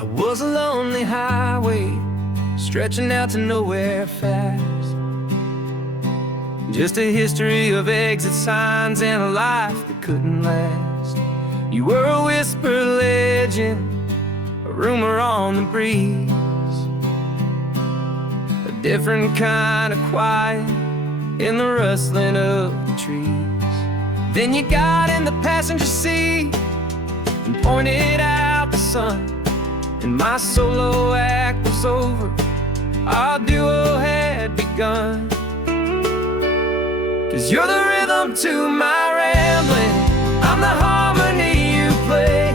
I was a lonely highway stretching out to nowhere fast. Just a history of exit signs and a life that couldn't last. You were a whisper legend, a rumor on the breeze, a different kind of quiet in the rustling of the trees. Then you got in the passenger seat and pointed out the sun, and my solo act was over, our duo had begun. 'Cause you're the rhythm to my rambling, I'm the harmony you play.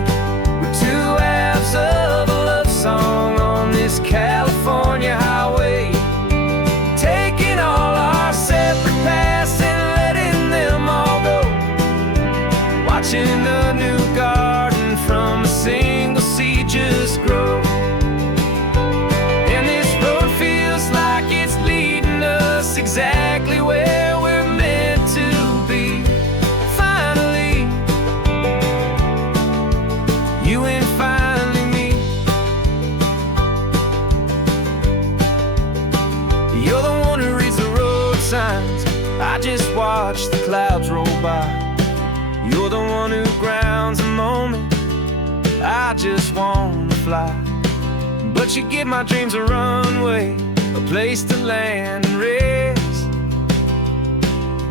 We're two halves of a love song on this California highway, taking all our separate paths and letting them all go, watching the new garden from a single seed just grow. And this road feels like it's leading us exactly where we're meant to be. Finally, you and finally me. You're the one who reads the road signs, I just watch the clouds roll by. You're the one who grounds a moment, I just wanna fly. But you give my dreams a runway, a place to land and rest.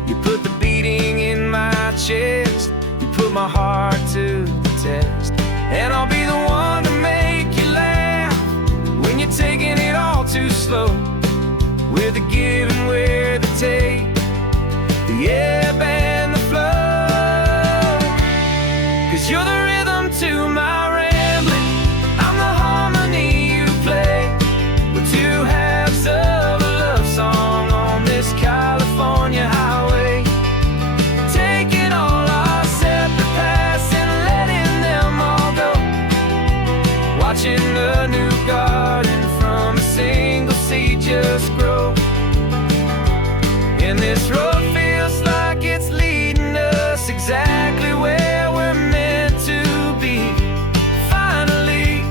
You put the beating in my chest, you put my heart to the test. And I'll be the one to make you laugh when you're taking it all too slow. We're the give and we're the take, the ebb and the flow. 'Cause you're the rhythm to my rambling, I'm the harmony you play. We're two halves of a love song on this California highway, taking all our separate paths and letting them all go, watching the new garden from a single seed just grow. And this road feels like it's leading us exactly where we're meant to be. Finally,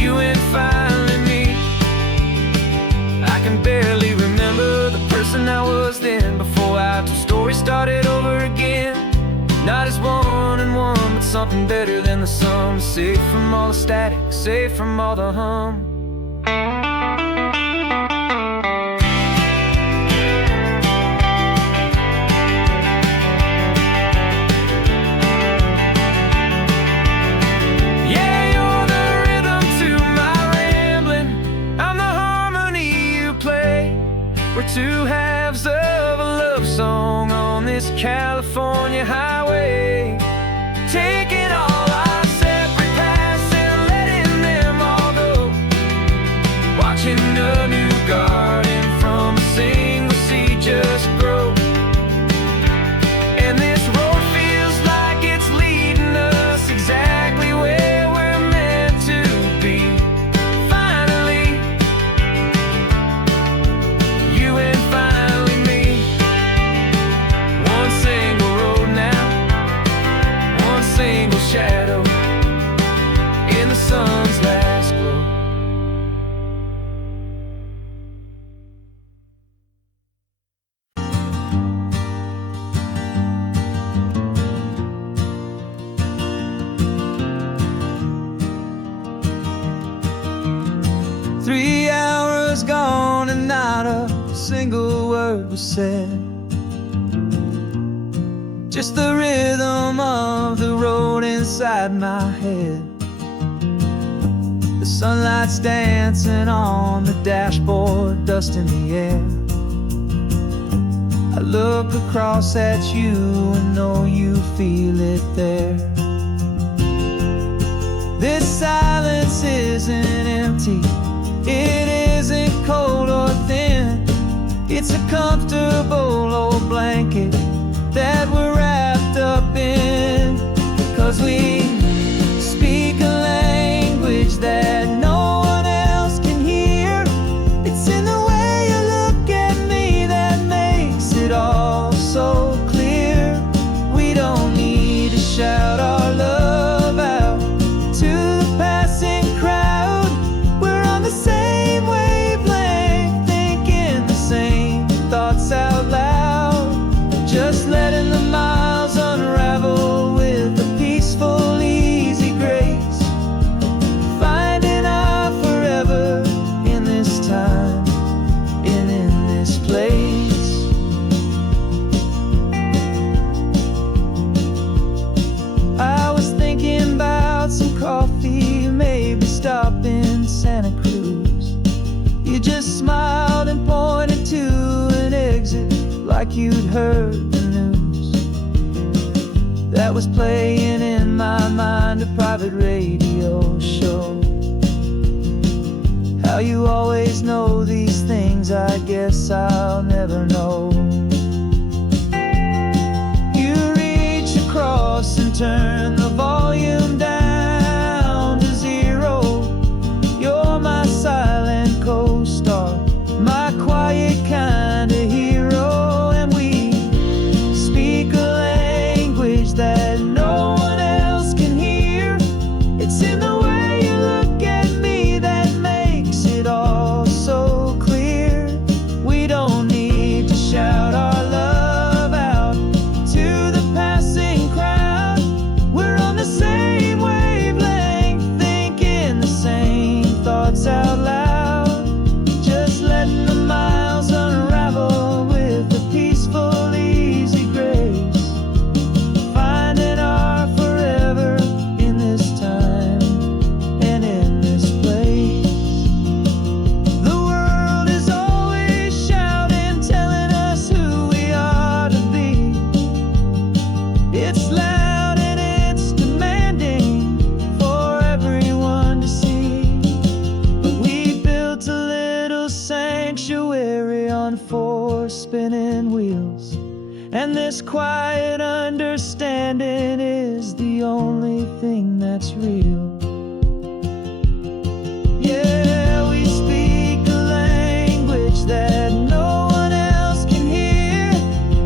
you and finally me. I can barely remember the person I was then, before our two stories started over again. Not as one and one, but something better than the sum. Safe from all the static, safe from all the hum. We're two halves of a love song on this California highway, taking all our separate paths and letting them all go, watching a new garden from a single seed just grow. And this road feels like it's leading us exactly where we're meant to be. Finally, you and finally me. One single road now, one single shadow in the sun's last glow. Three hours gone and not a single word was said. Just the rhythm of the road inside my head. The sunlight's dancing on the dashboard, dust in the air. I look across at you and know you feel it there. This silence isn't empty, it isn't cold or thin. It's a comfortable old blanket that we're wrapped up in. 'Cause we speak a language that no one else can hear. It's in the way you look at me that makes it all so clear. We don't need to shout our love out just letting the miles unravel with a peaceful, easy grace, finding our forever in this time and in this place. I was thinking about some coffee, maybe stop in Santa Cruz. You just smiled and pointed to an exit like you'd heard the news. That was playing in my mind, a private radio show. How you always know these things, I guess I'll never know. You reach across and turn the volume down to zero. You're my silent co-star, my quiet kind of hero. And we speak a language that no one else can hear. It's in the way you look at me that makes it all so clear. We don't need to shout our love out to the passing crowd. We're on the same wavelength, thinking the same thoughts out loud, just letting the miles unravel with a peaceful, easy grace, finding our forever in this time and in this place. The world is always shouting, telling us who we are to be. It's loud and it's demanding for everyone to see. But we built a little sanctuary on four spinning wheels, and this quiet understanding is the only thing that's real. Yeah, we speak a language that no one else can hear.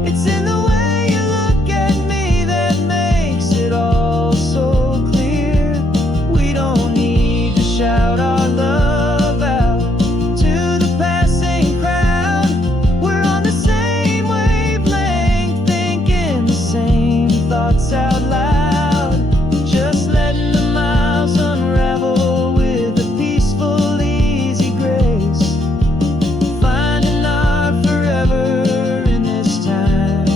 It's in the way you look at me that makes it all so clear. We don't need to shout our love out to the passing crowd. We're on the same wavelength, thinking the same thoughts out loud, just letting the miles unravel with a peaceful, easy grace, finding our forever in this time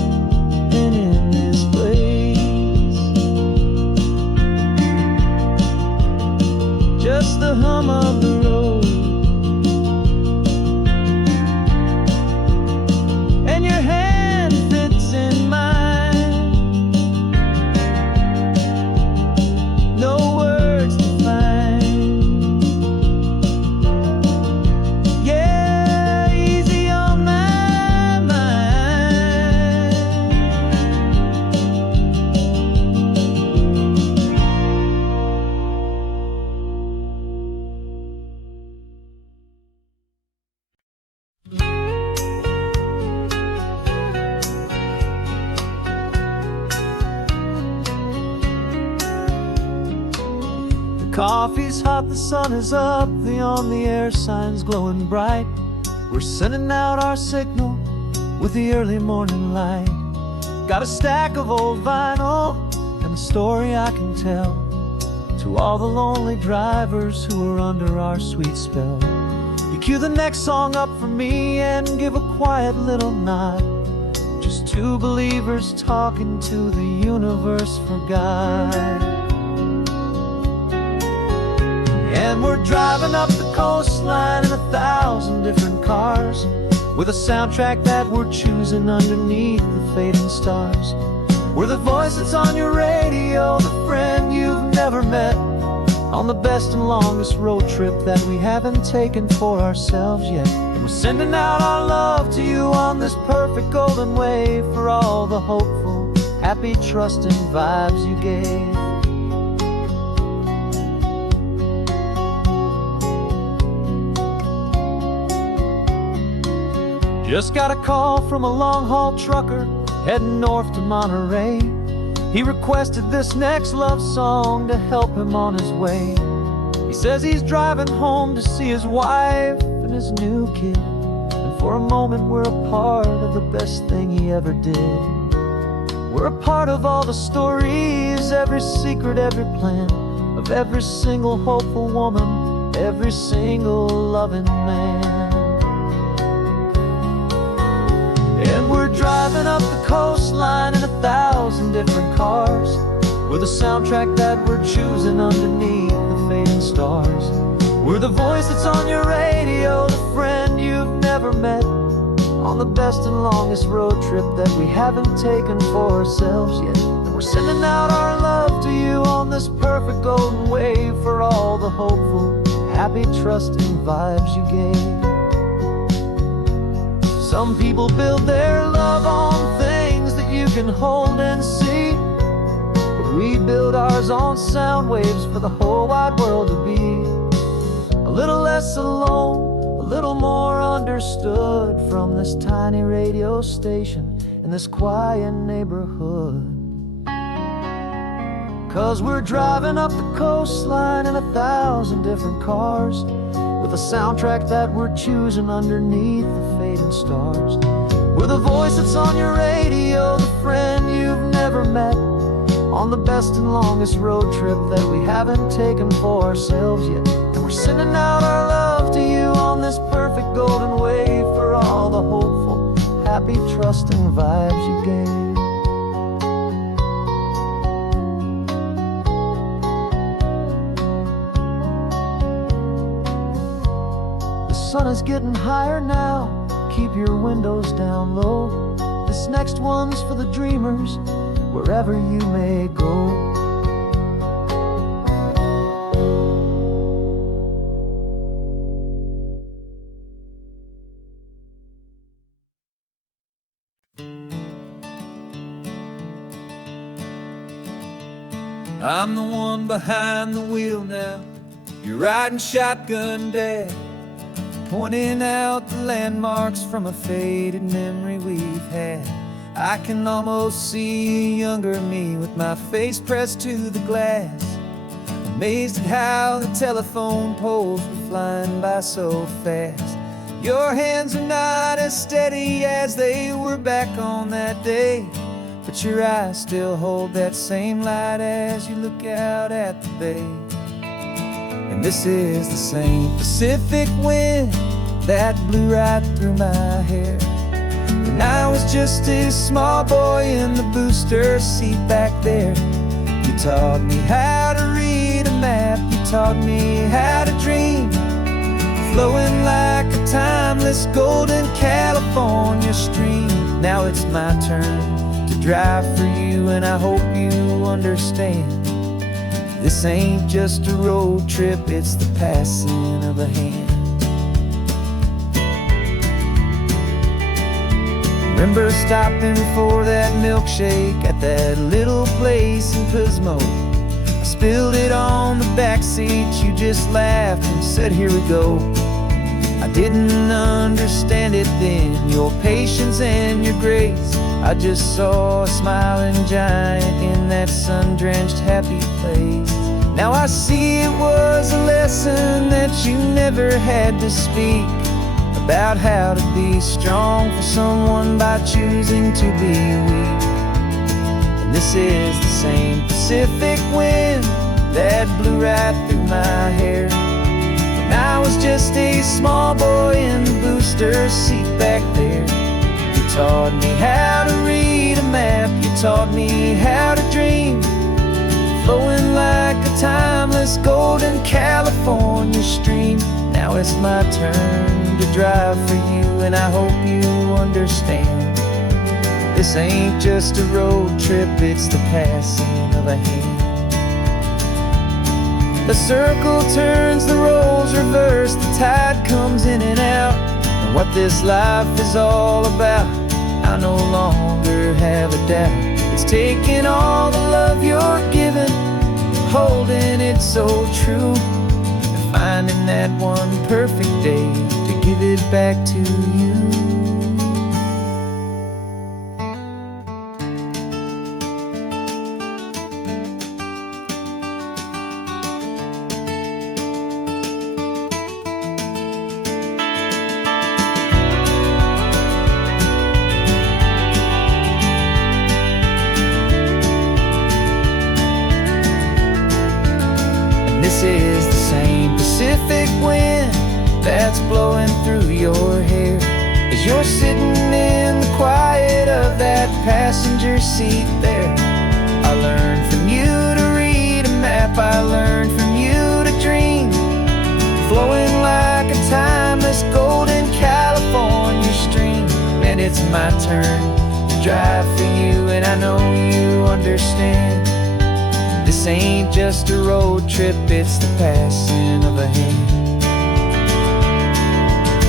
and in this place. Just the hum of the road and your hand fits in mine. No words to find. Yeah, easy on my mind. The coffee's hot, the sun is up, the on-the-air sign's glowing bright. We're sending out our signal with the early morning light. Got a stack of old vinyl and a story I can tell to all the lonely drivers who are under our sweet spell. You cue the next song up for me and give a quiet little nod. Just two believers talking to the universe for God. And we're driving up the coastline in 1,000 different cars, with a soundtrack that we're choosing underneath the fading stars. We're the voice that's on your radio, the friend you've never met, on the best and longest road trip that we haven't taken for ourselves yet. And we're sending out our love to you on this perfect golden wave, for all the hopeful, happy, trusting vibes you gave. Just got a call from a long-haul trucker heading north to Monterey. He requested this next love song to help him on his way. He says he's driving home to see his wife and his new kid, and for a moment we're a part of the best thing he ever did. We're a part of all the stories, every secret, every plan, of every single hopeful woman, every single loving man. And we're driving up the coastline in 1,000 different cars. We're the soundtrack that we're choosing underneath the fading stars. We're the voice that's on your radio, the friend you've never met, on the best and longest road trip that we haven't taken for ourselves yet. And we're sending out our love to you on this perfect golden wave for all the hopeful, happy, trusting vibes you gave. Some people build their love on things that you can hold and see, but we build ours on sound waves for the whole wide world to be a little less alone, a little more understood from this tiny radio station in this quiet neighborhood. 'Cause we're driving up the coastline in 1,000 different cars, with a soundtrack that we're choosing underneath the fading stars. We're the voice that's on your radio, the friend you've never met, on the best and longest road trip that we haven't taken for ourselves yet. And we're sending out our love to you on this perfect golden wave for all the hopeful, happy, trusting vibes you gave. The sun is getting higher now, keep your windows down low. This next one's for the dreamers, wherever you may go. I'm the one behind the wheel now, you're riding shotgun, Dad, pointing out the landmarks from a faded memory we've had. I can almost see a younger me with my face pressed to the glass, amazed at how the telephone poles were flying by so fast. Your hands are not as steady as they were back on that day, but your eyes still hold that same light as you look out at the bay. And this is the same Pacific wind that blew right through my hair when I was just a small boy in the booster seat back there. You taught me how to read a map, you taught me how to dream, flowing like a timeless golden California stream. Now it's my turn to drive for you, and I hope you understand. This ain't just a road trip, it's the passing of a hand. Remember stopping for that milkshake at that little place in Pismo. I spilled it on the backseat, you just laughed and said, here we go. I didn't understand it then, your patience and your grace. I just saw a smiling giant in that sun-drenched happy place. Now I see it was a lesson that you never had to speak, about how to be strong for someone by choosing to be weak. And this is the same Pacific wind that blew right through my hair when I was just a small boy in the booster seat back there. You taught me how to read a map, you taught me how to dream, flowing like a timeless golden California stream. Now it's my turn to drive for you, and I hope you understand. This ain't just a road trip, it's the passing of a hand. The circle turns, the roles reverse, the tide comes in and out. And what this life is all about, I no longer have a doubt. It's taking all the love you're giving, holding it so true, and finding that one perfect day to give it back to you. is the same Pacific wind that's blowing through your hair as you're sitting in the quiet of that passenger seat there. I learned from you to read a map, I learned from you to dream, flowing like a timeless golden California stream. And it's my turn to drive for you, and I know you understand. This ain't just a road trip, it's the passing of a hand.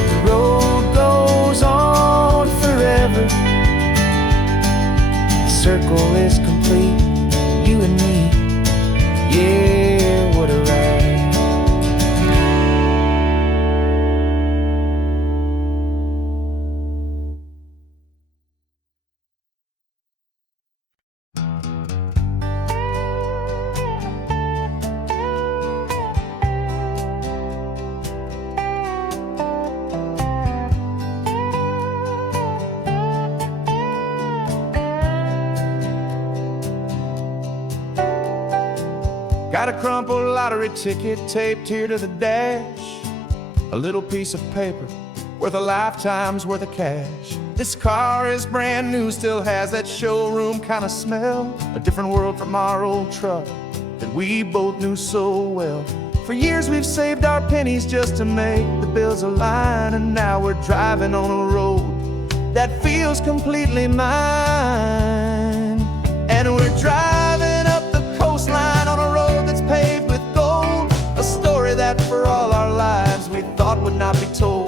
The road goes on forever, the circle is complete, you and me, yeah, what a ride. Got a crumpled lottery ticket taped here to the dash, a little piece of paper worth a lifetime's worth of cash. This car is brand new, still has that showroom kind of smell, a different world from our old truck that we both knew so well. For years we've saved our pennies just to make the bills align, and now we're driving on a road that feels completely mine. And we're driving up the coastline on a road that's paved with gold, a story that for all our lives we thought would not be told.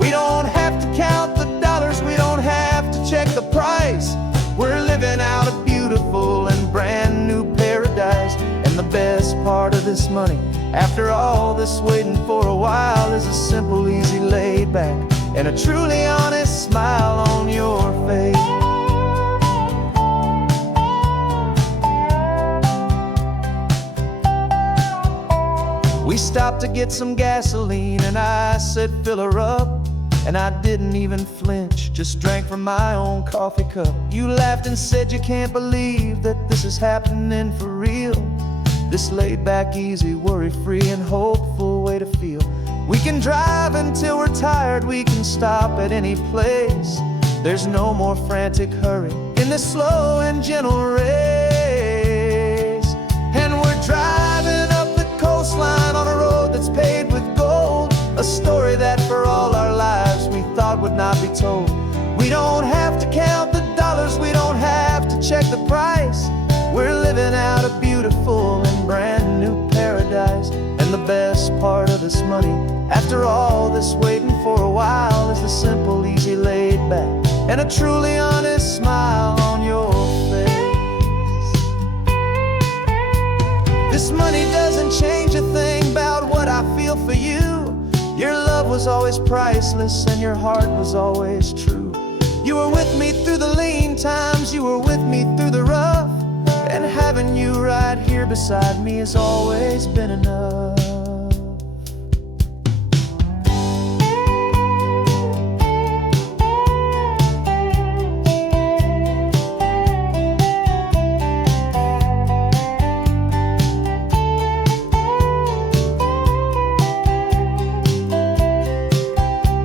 We don't have to count the dollars, we don't have to check the price. We're living out a beautiful and brand new paradise. And the best part of this money, after all this waiting for a while, is a simple, easy, laid back, and a truly honest smile on your face. We stopped to get some gasoline, and I said fill her up, and I didn't even flinch, just drank from my own coffee cup. You laughed and said you can't believe that this is happening for real. This laid back, easy, worry-free and hopeful way to feel. We can drive until we're tired, we can stop at any place. There's no more frantic hurry in this slow and gentle race. And we're driving up the coastline on a road that's paved with gold, a story that for all our lives we thought would not be told. We don't have to count the dollars, we don't have to check the price. We're living out a beautiful and brand new paradise. And the best part of this money, after all this waiting for a while, is the simple, easy, laid back, and a truly honest smile on your face. This money doesn't change a thing about what I feel for you. Your love was always priceless and your heart was always true. You were with me through the lean times, you were with me through the rough, and having you right here beside me has always been enough.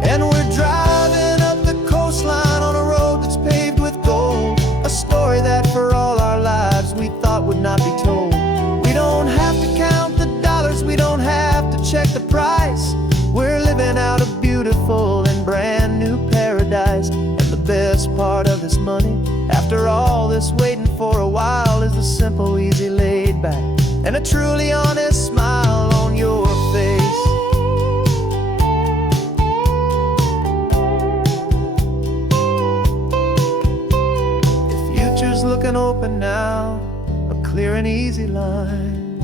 And we're driving up the coastline on a road that's paved with gold, a story that for all our lives we thought would not be told. We don't have to count the dollars, we don't have to check the price. We're living out a beautiful and brand new paradise. And the best part of this money, after all this waiting for a while, is the simple, easy, laid back, and a truly honest smile on your face. Looking open now, a clear and easy line.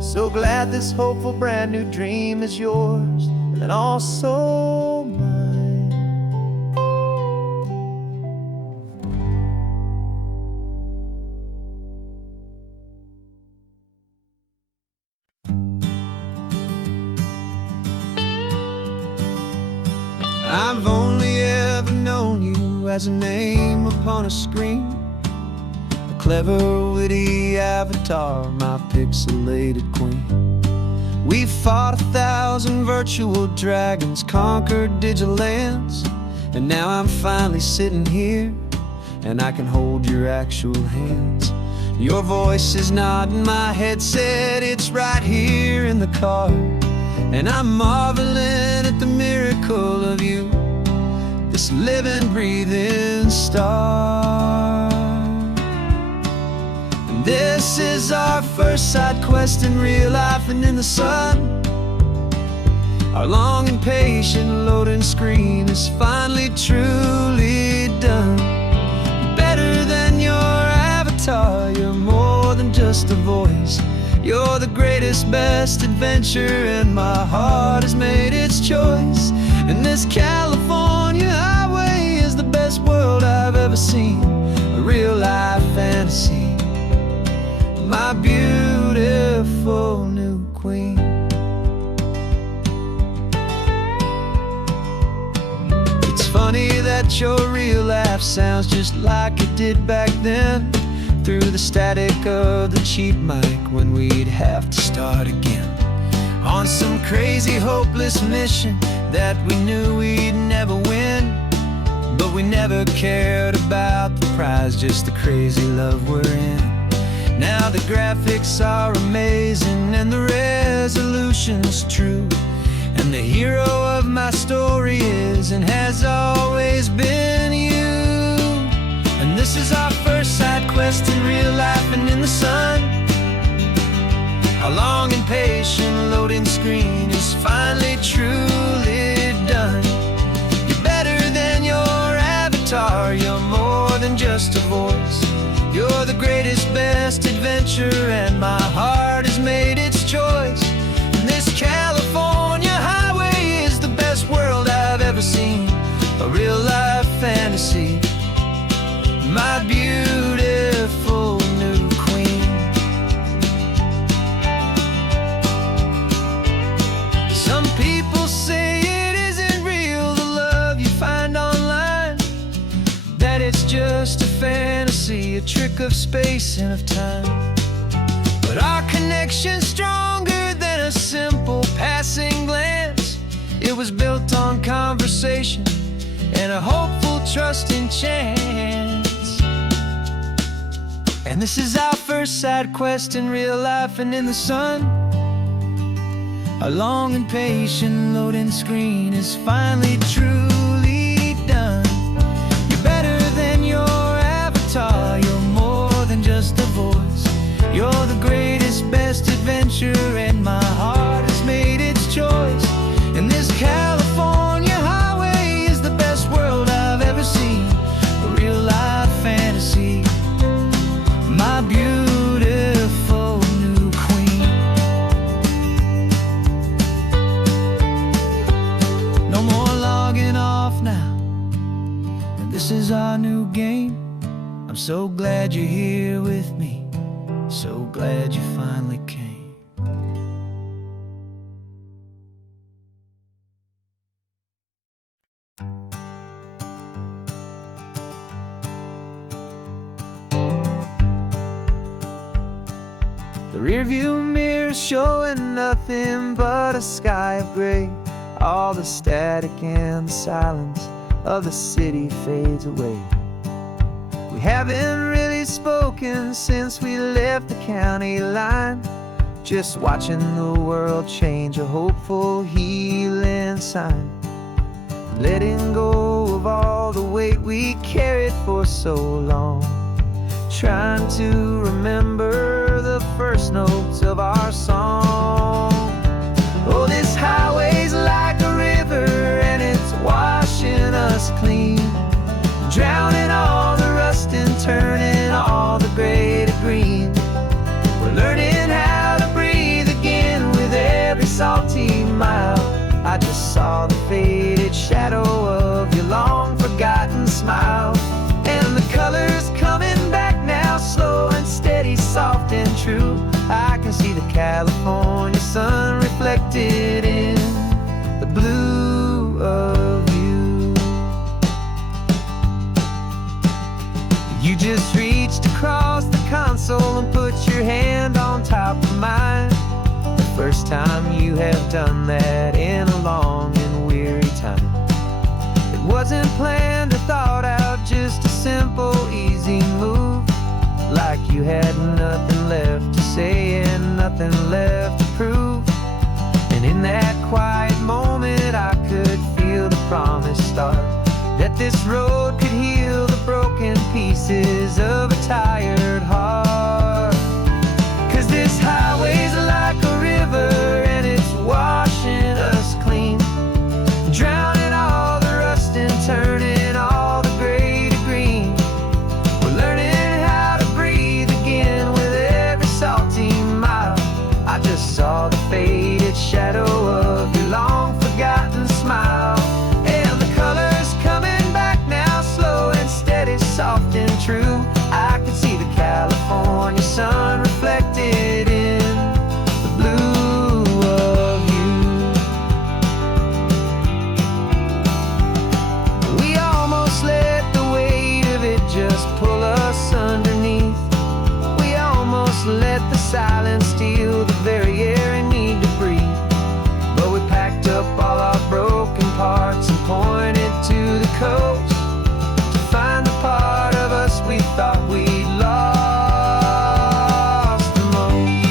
So glad this hopeful brand new dream is yours and also mine. I've only ever known you as a name upon a screen, a clever, witty avatar, my pixelated queen. We fought 1,000 virtual dragons, conquered digital lands, and now I'm finally sitting here, and I can hold your actual hands. Your voice is not in my headset, it's right here in the car, and I'm marveling at the miracle of you, this living, breathing star. And this is our first side quest in real life and in the sun. Our long and patient loading screen is finally truly done. Better than your avatar, you're more than just a voice. You're the greatest, best adventure, and my heart has made its choice. And this California highway is the best world I've ever seen, a real life fantasy, my beautiful new queen. It's funny that your real life sounds just like it did back then, through the static of the cheap mic when we'd have to start again, on some crazy hopeless mission that we knew we'd never win. But we never cared about the prize, just the crazy love we're in. Now the graphics are amazing and the resolution's true, and the hero of my story is and has always been you. And this is our first side quest in real life and in the sun. Our long and patient loading screen is finally truly done. You're better than your avatar, you're more than just a voice. You're the greatest, best adventure, and my heart has made its choice. And this California highway is the best world I've ever seen, a real life fantasy, my beautiful new queen. Some people say it isn't real, the love you find online, that it's just a fantasy, a trick of space and of time. But our connection's stronger than a simple passing glance. It was built on conversation and a hopeful, trusting chance. And this is our first side quest in real life and in the sun. Our long and patient loading screen is finally truly done. You're better than your avatar, you're more than just a voice. You're the greatest, best adventure, and my heart has made its choice. And this California highway is the best world I've ever seen, a real life fantasy, my beautiful new queen. No more logging off now, and this is our new game. I'm so glad you're here with me, so glad you finally came. The rearview mirror showing nothing but a sky of gray. All the static and the silence of the city fades away. We haven't really spoken since we left the county line, just watching the world change, a hopeful healing sign. Letting go of all the weight we carried for so long, trying to remember the first notes of our song. Oh, this highway's like a river and it's washing us clean, drowning all the rust and turning all the gray to green. We're learning how to breathe again with every salty mile. I just saw the faded shadow of your long forgotten smile, and the colors coming back now, slow and steady, soft and true. I can see the California sun reflected in the blue of you. You just reached across the console and put your hand on top of mine. The first time you have done that in a long and weary time. It wasn't planned or thought out, just a simple, easy move. Like you had nothing left to say and nothing left to prove. And in that quiet moment I could feel the promise start, that this road could heal the broken pieces of a tired heart. 'Cause this highway's like a river and it's washing us clean, drowning all the rust and turning all the gray to green. We're learning how to breathe again with every salty mile. I just saw the faded shadow of your long forgotten smile. And the colors coming back now, slow and steady, soft and true. I could see the California sun reflected in the blue of you. We almost let the weight of it just pull us underneath. We almost let the silence steal the very air I need to breathe. But we packed up all our broken parts and pointed to the coast to find the part of us we thought we'd lost the most.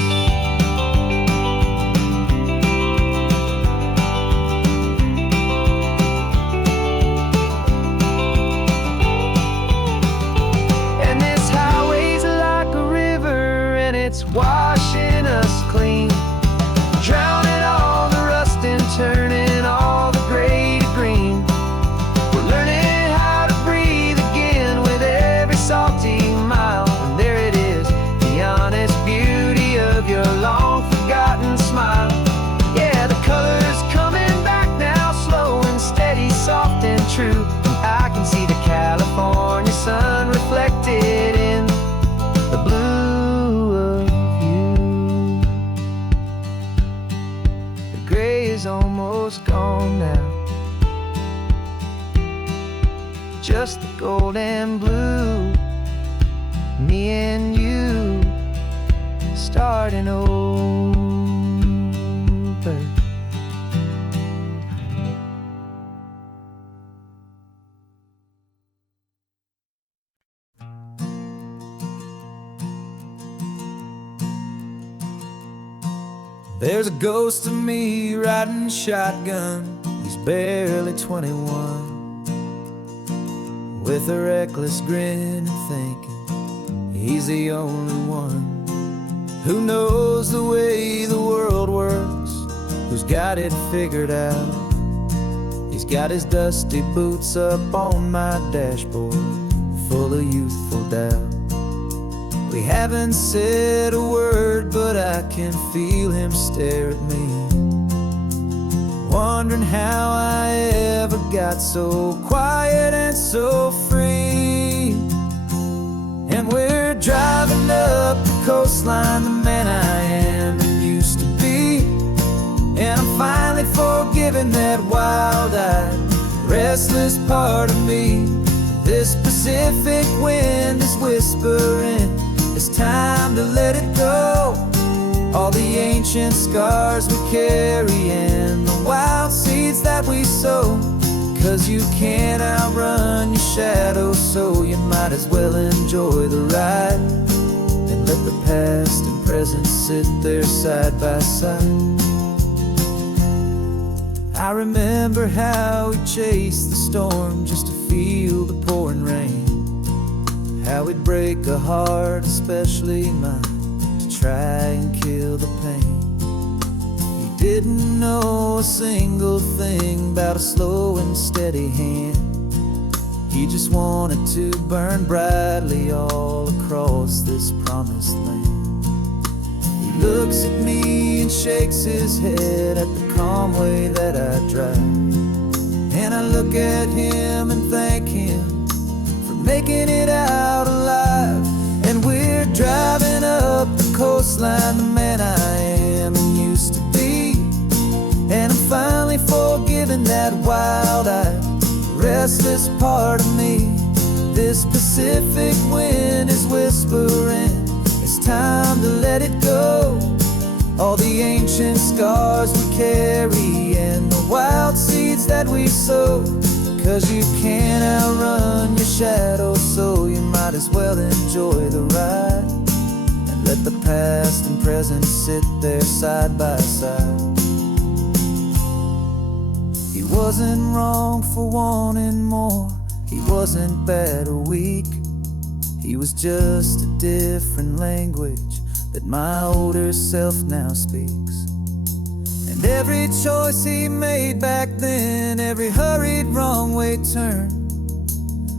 And this highway's like a river and it's washing us clean, drowning all the rust and turning all the gray to green. We're learning how to breathe again with every salty mile. And there it is, the honest beauty of your long forgotten smile. Yeah, the colors coming back now, slow and steady, soft and true. And I can see the California sun reflected in the blue of you. The gray is almost gone now, just the gold and blue. Me and you starting over. There's a ghost of me riding shotgun. He's barely 21, with a reckless grin and thinking he's the only one who knows the way the world works, who's got it figured out. He's got his dusty boots up on my dashboard, full of youthful doubt. We haven't said a word, but I can feel him stare at me, wondering how I ever got so quiet and so free. And we're driving up the coastline, the man I am and used to be. And I'm finally forgiving that wild-eyed, restless part of me. This Pacific wind is whispering, it's time to let it go. All the ancient scars we carry and the wild seeds that we sow. 'Cause you can't outrun your shadow, so you might as well enjoy the ride and let the past and present sit there side by side. I remember how we chased the storm just to feel the pouring rain, how we'd break a heart, especially mine, to try and kill the pain. He didn't know a single thing about a slow and steady hand. He just wanted to burn brightly all across this promised land. He looks at me and shakes his head at the calm way that I drive, and I look at him and thank him for making it out alive. And we're driving up the coastline, the man I am and used to be. And I'm finally forgiving that wild-eyed, restless part of me. This Pacific wind is whispering, time to let it go. All the ancient scars we carry and the wild seeds that we sow. 'Cause you can't outrun your shadow, so you might as well enjoy the ride. And let the past and present sit there side by side. He wasn't wrong for wanting more. He wasn't bad or weak. He was just a different language that my older self now speaks. And every choice he made back then, every hurried wrong way turn,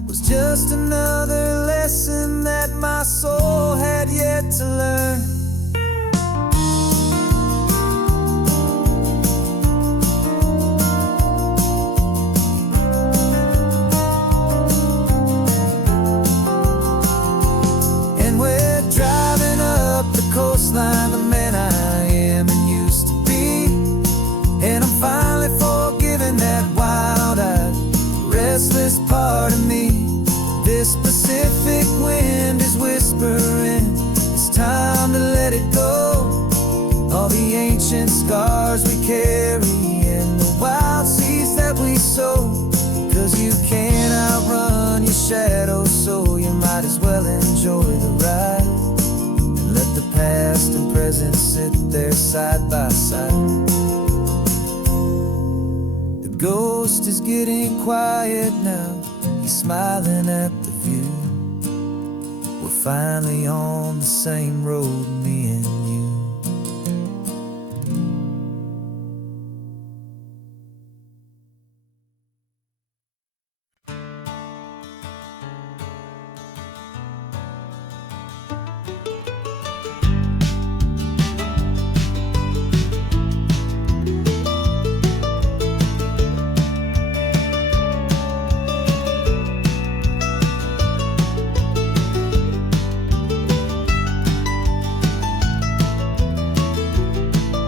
was just another lesson that my soul had yet to learn. Coastline, the man I am and used to be. And I'm finally forgiving that wild-eyed, restless part of me. This Pacific wind is whispering, it's time to let it go. All the ancient scars we carry and the wild seeds that we sow. 'Cause you can't outrun your shadow, so you might as well enjoy the ride. Let the past and present sit there side by side. The ghost is getting quiet now. He's smiling at the view. We're finally on the same road, me and you.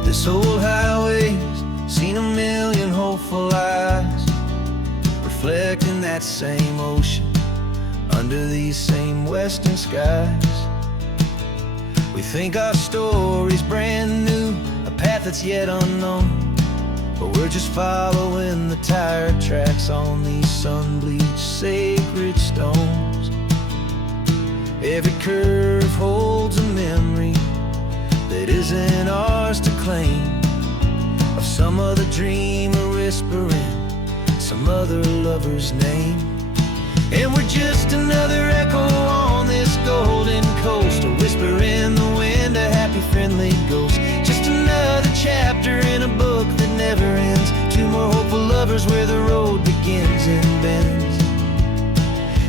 This old highway's seen a million hopeful eyes, reflecting that same ocean under these same western skies. We think our story's brand new, a path that's yet unknown, but we're just following the tire tracks on these sun-bleached sacred stones. Every curve holds a memory that isn't ours to claim, of some other dreamer whispering some other lover's name. And we're just another echo on this golden coast, a whisper in the wind, a happy friendly ghost. Just another chapter in a book that never ends. Two more hopeful lovers where the road begins and bends.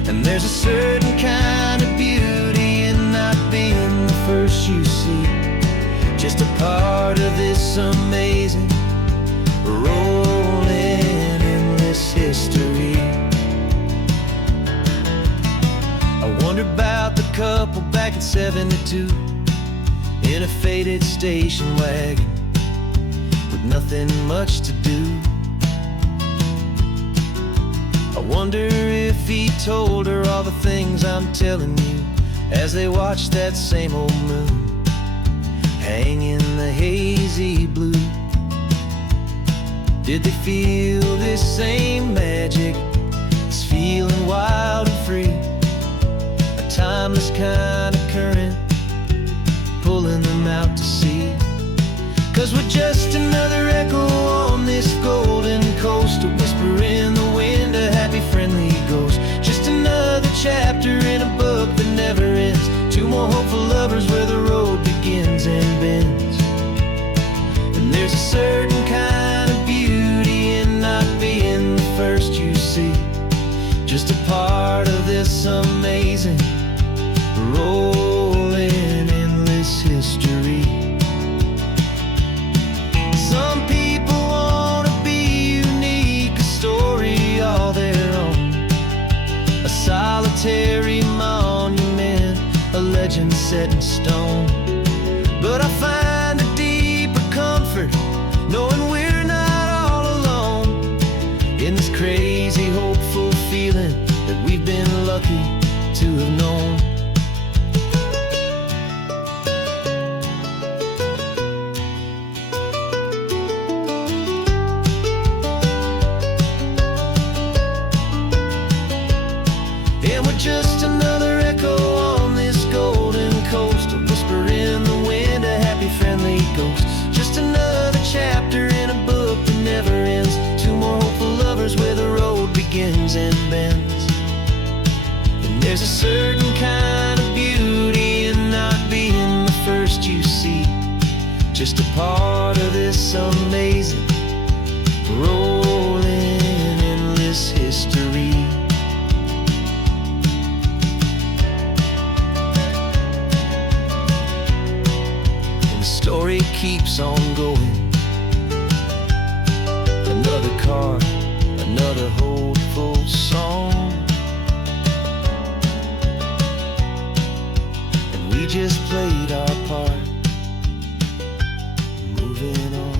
And there's a certain kind of beauty in not being the first you see, just a part of this amazing, rolling, endless history. I wonder about the couple back in '72 in a faded station wagon with nothing much to do. I wonder if he told her all the things I'm telling you as they watched that same old moon hang in the hazy blue. Did they feel this same magic, this feeling wild and free, a timeless kind of current pulling them out to sea? 'Cause we're just another echo on this golden coast, a whisper in the wind, a happy friendly ghost. Just another chapter in a book that never ends. Two more hopeful lovers where the road begins and bends. And there's a certain kind of beauty in not being the first you see, just a part of this amazing, rolling, endless history. Some people want to be unique, a story all their own, a solitary monument, a legend set in stone. But I find a deeper comfort knowing we're not all alone in this crazy, hopeful feeling that we've been lucky to have known. just another echo on this golden coast, a whisper in the wind, a happy friendly ghost. Just another chapter in a book that never ends. Two more hopeful lovers where the road begins and bends. And there's a certain kind of beauty in not being the first you see, just a part of this amazing rolling endless history. And the story keeps on going. Another car, another hopeful song, and we just played our part, moving on.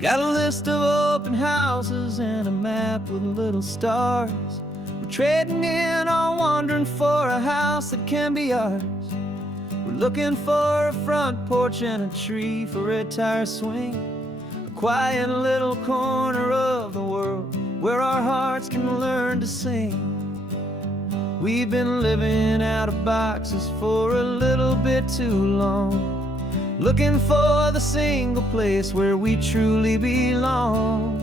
Got a list of open houses and a map with little stars. We're trading in or wandering for a house that can be ours. We're looking for a front porch and a tree for a tire swing, a quiet little corner of the world where our hearts can learn to sing. We've been living out of boxes for a little bit too long, looking for the single place where we truly belong.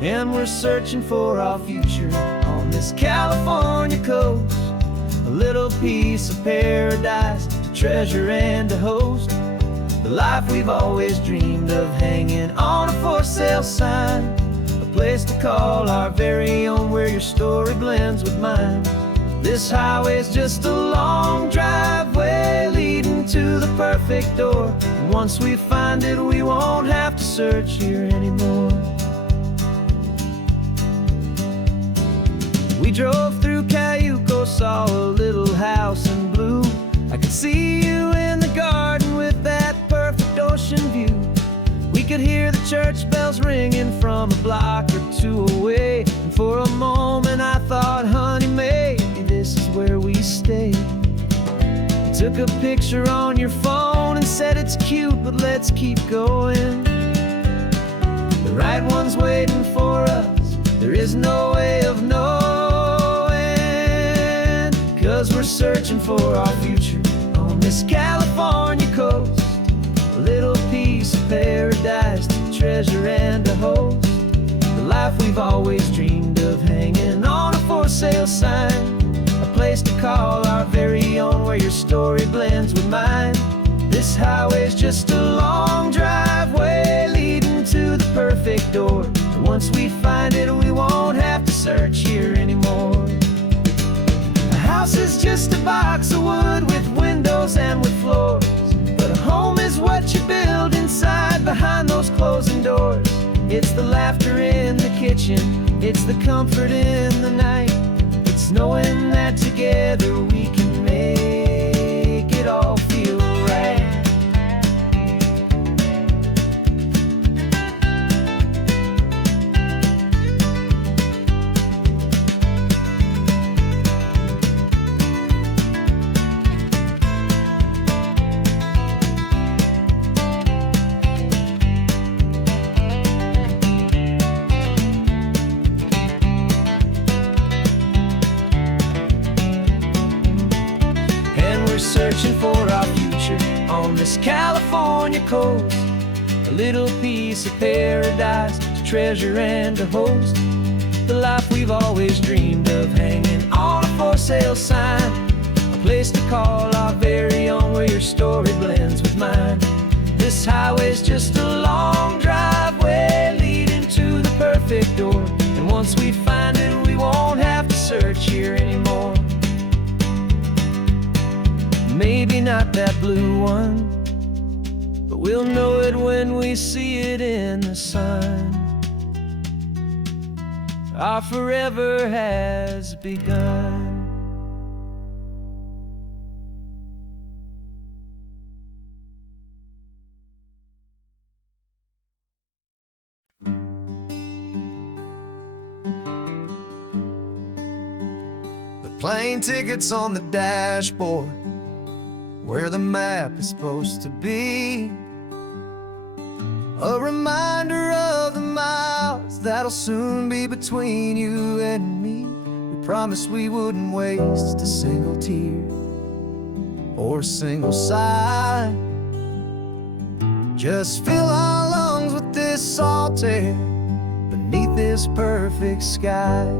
And we're searching for our future on this California coast, a little piece of paradise to treasure and to host, the life we've always dreamed of, hanging on a for sale sign, a place to call our very own where your story blends with mine. This highway's just a long driveway leading to the perfect door, and once we find it we won't have to search here anymore. We drove through Cayuco, saw a little house in blue. I could see you in the garden with that perfect ocean view. We could hear the church bells ringing from a block or two away, and for a moment I thought, honey, maybe this is where we stay. You took a picture on your phone and said it's cute, but let's keep going. The right one's waiting for us, there is no way of knowing, 'cause we're searching for our future on this California coast, a little piece of paradise to treasure and to host, the life we've always dreamed of, hanging on a for sale sign, a place to call our very own where your story blends with mine. This highway's just a long driveway leading to the perfect door, and once we find it we won't have to search here anymore. A house is just a box of wood with windows and with floors, but a home is what you build inside behind those closing doors. It's the laughter in the kitchen, it's the comfort in the night, it's knowing that together we can make it all feel right. Searching for our future on this California coast, a little piece of paradise to treasure and to host, the life we've always dreamed of, hanging on a for sale sign, a place to call our very own where your story blends with mine. This highway's just a long driveway leading to the perfect door, and once we find it we won't have to search here anymore. Maybe not that blue one, but we'll know it when we see it in the sun. Our forever has begun. plane tickets on the dashboard, where the map is supposed to be. A reminder of the miles that'll soon be between you and me. We promised we wouldn't waste a single tear or a single sigh. Just fill our lungs with this salt air beneath this perfect sky.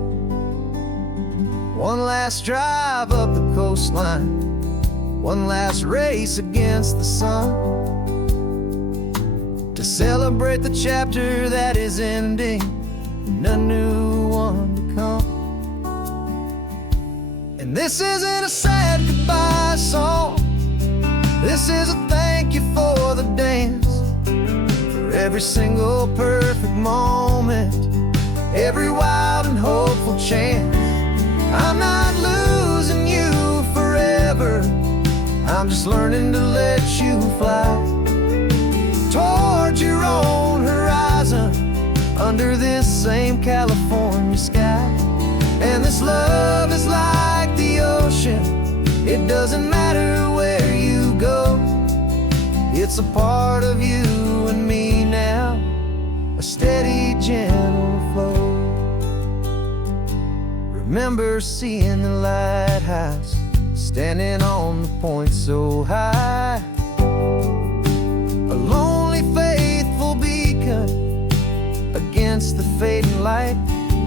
One last drive up the coastline, one last race against the sun, to celebrate the chapter that is ending and a new one to come. And this isn't a sad goodbye song, this is a thank you for the dance, for every single perfect moment, every wild and hopeful chance. I'm not losing you forever, I'm just learning to let you fly towards your own horizon, under this same California sky. And this love is like the ocean, it doesn't matter where you go, it's a part of you and me now, a steady, gentle flow. Remember seeing the lighthouse, standing on the point so high, a lonely, faithful beacon against the fading light.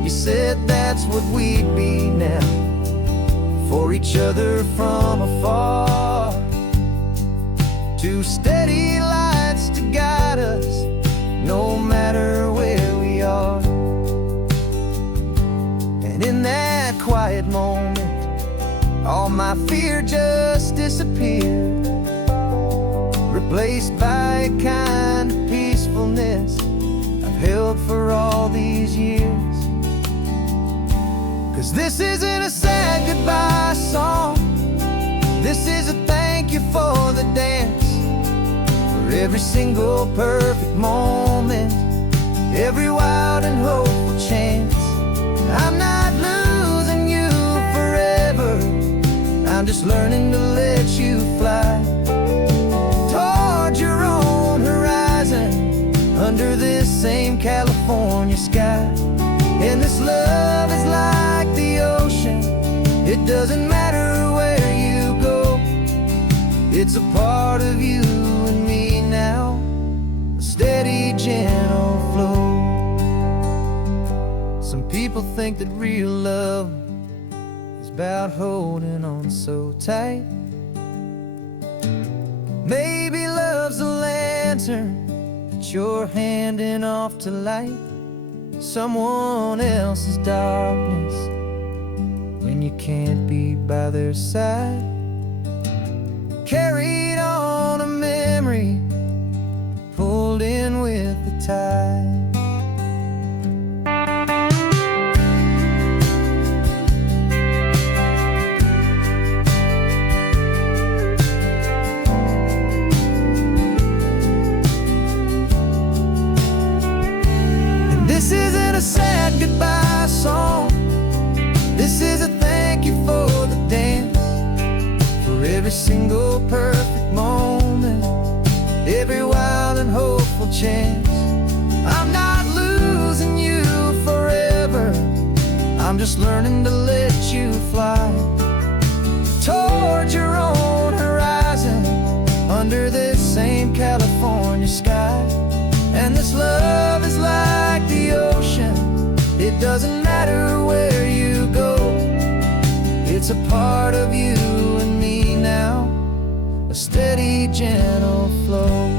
You said that's what we'd be now, for each other from afar. Two steady lights to guide us, no matter where we are. And in that quiet moment, all my fear just disappeared, replaced by a kind of peacefulness I've held for all these years. 'Cause this isn't a sad goodbye song, this is a thank you for the dance, for every single perfect moment, every wild and hopeful chance. I'm not losing you forever, I'm just learning to let you fly towards your own horizon, under this same California sky. And this love is like the ocean, it doesn't matter where you go, it's a part of you and me now, a steady, gentle flow. Some people think that real love is about holding on so tight. Maybe love's a lantern that you're handing off to light someone else's darkness when you can't be by their side. Carried on a memory, pulled in with the tide. This isn't a sad goodbye song, this is a thank you for the dance, for every single perfect moment, every wild and hopeful chance. I'm not losing you forever, I'm just learning to let you fly towards your own horizon, under this same California sky. And this love is like the ocean, it doesn't matter where you go, it's a part of you and me now, a steady, gentle flow.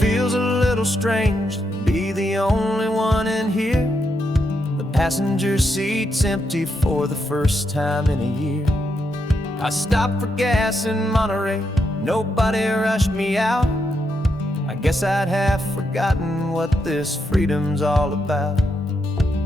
Feels a little strange to be the only one in here. The passenger seat's empty for the first time in a year. I stopped for gas in Monterey, nobody rushed me out. I guess I'd have forgotten what this freedom's all about.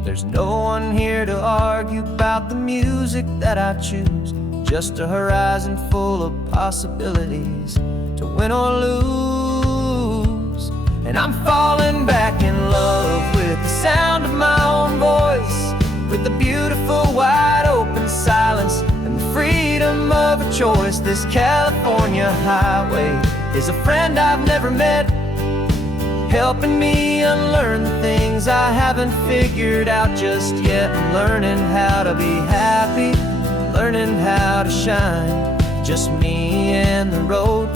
There's no one here to argue about the music that I choose, just a horizon full of possibilities to win or lose. And I'm falling back in love with the sound of my own voice, with the beautiful wide open silence and the freedom of a choice. This California highway is a friend I've never met, helping me unlearn the things I haven't figured out just yet. And learning how to be happy, learning how to shine, just me and the road.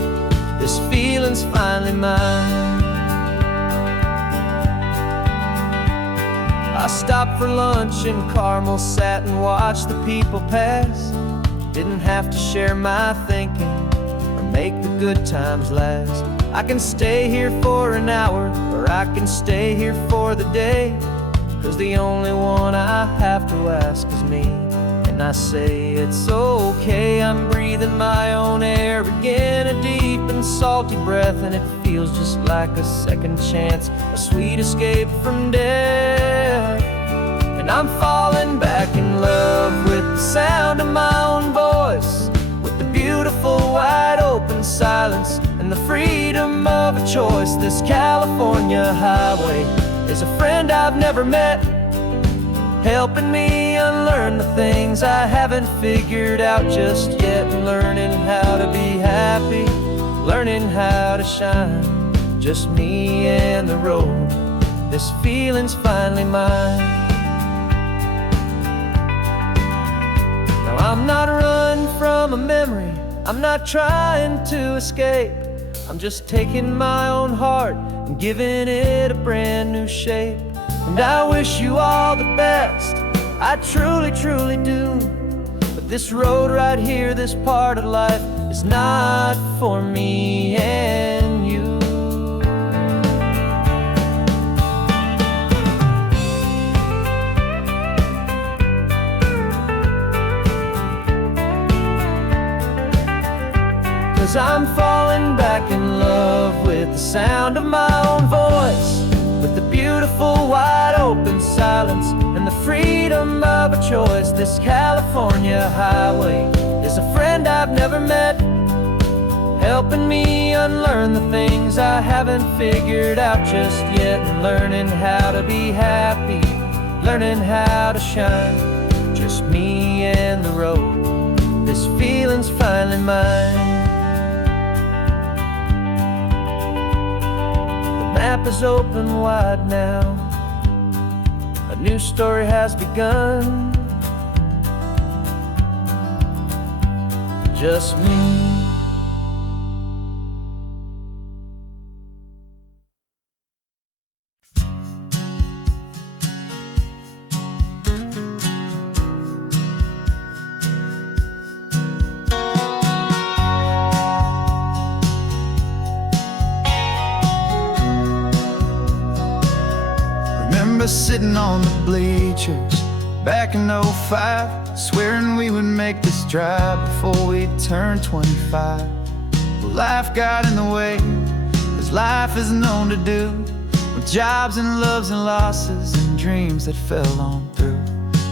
This feeling's finally mine. I stopped for lunch in Carmel, sat and watched the people pass. Didn't have to share my thinking or make the good times last. I can stay here for an hour, or I can stay here for the day, 'cause the only one I have to ask is me. And I say it's okay, I'm breathing my own air again, a deep and salty breath, and it feels just like a second chance, a sweet escape from death. And I'm falling back in love with the sound of my own voice, with the beautiful wide open silence and the freedom of a choice. This California highway is a friend I've never met, helping me unlearn the things I haven't figured out just yet. And learning how to be happy, learning how to shine, just me and the road. This feeling's finally mine. Now I'm not running from a memory, I'm not trying to escape. I'm just taking my own heart and giving it a brand new shape. And I wish you all the best, I truly, truly do. But this road right here, this part of life, is not for me and you. Cause I'm falling back in love with the sound of my own voice, with the beautiful wide open silence and the freedom of a choice. This California highway is a friend I've never met, helping me unlearn the things I haven't figured out just yet. And learning how to be happy, learning how to shine, just me and the road. This feeling's finally mine. The map is open wide now, a new story has begun, just me. Sitting on the bleachers back in '05, swearing we would make this drive before we turned 25. Well, life got in the way, as life is known to do, with jobs and loves and losses and dreams that fell on through.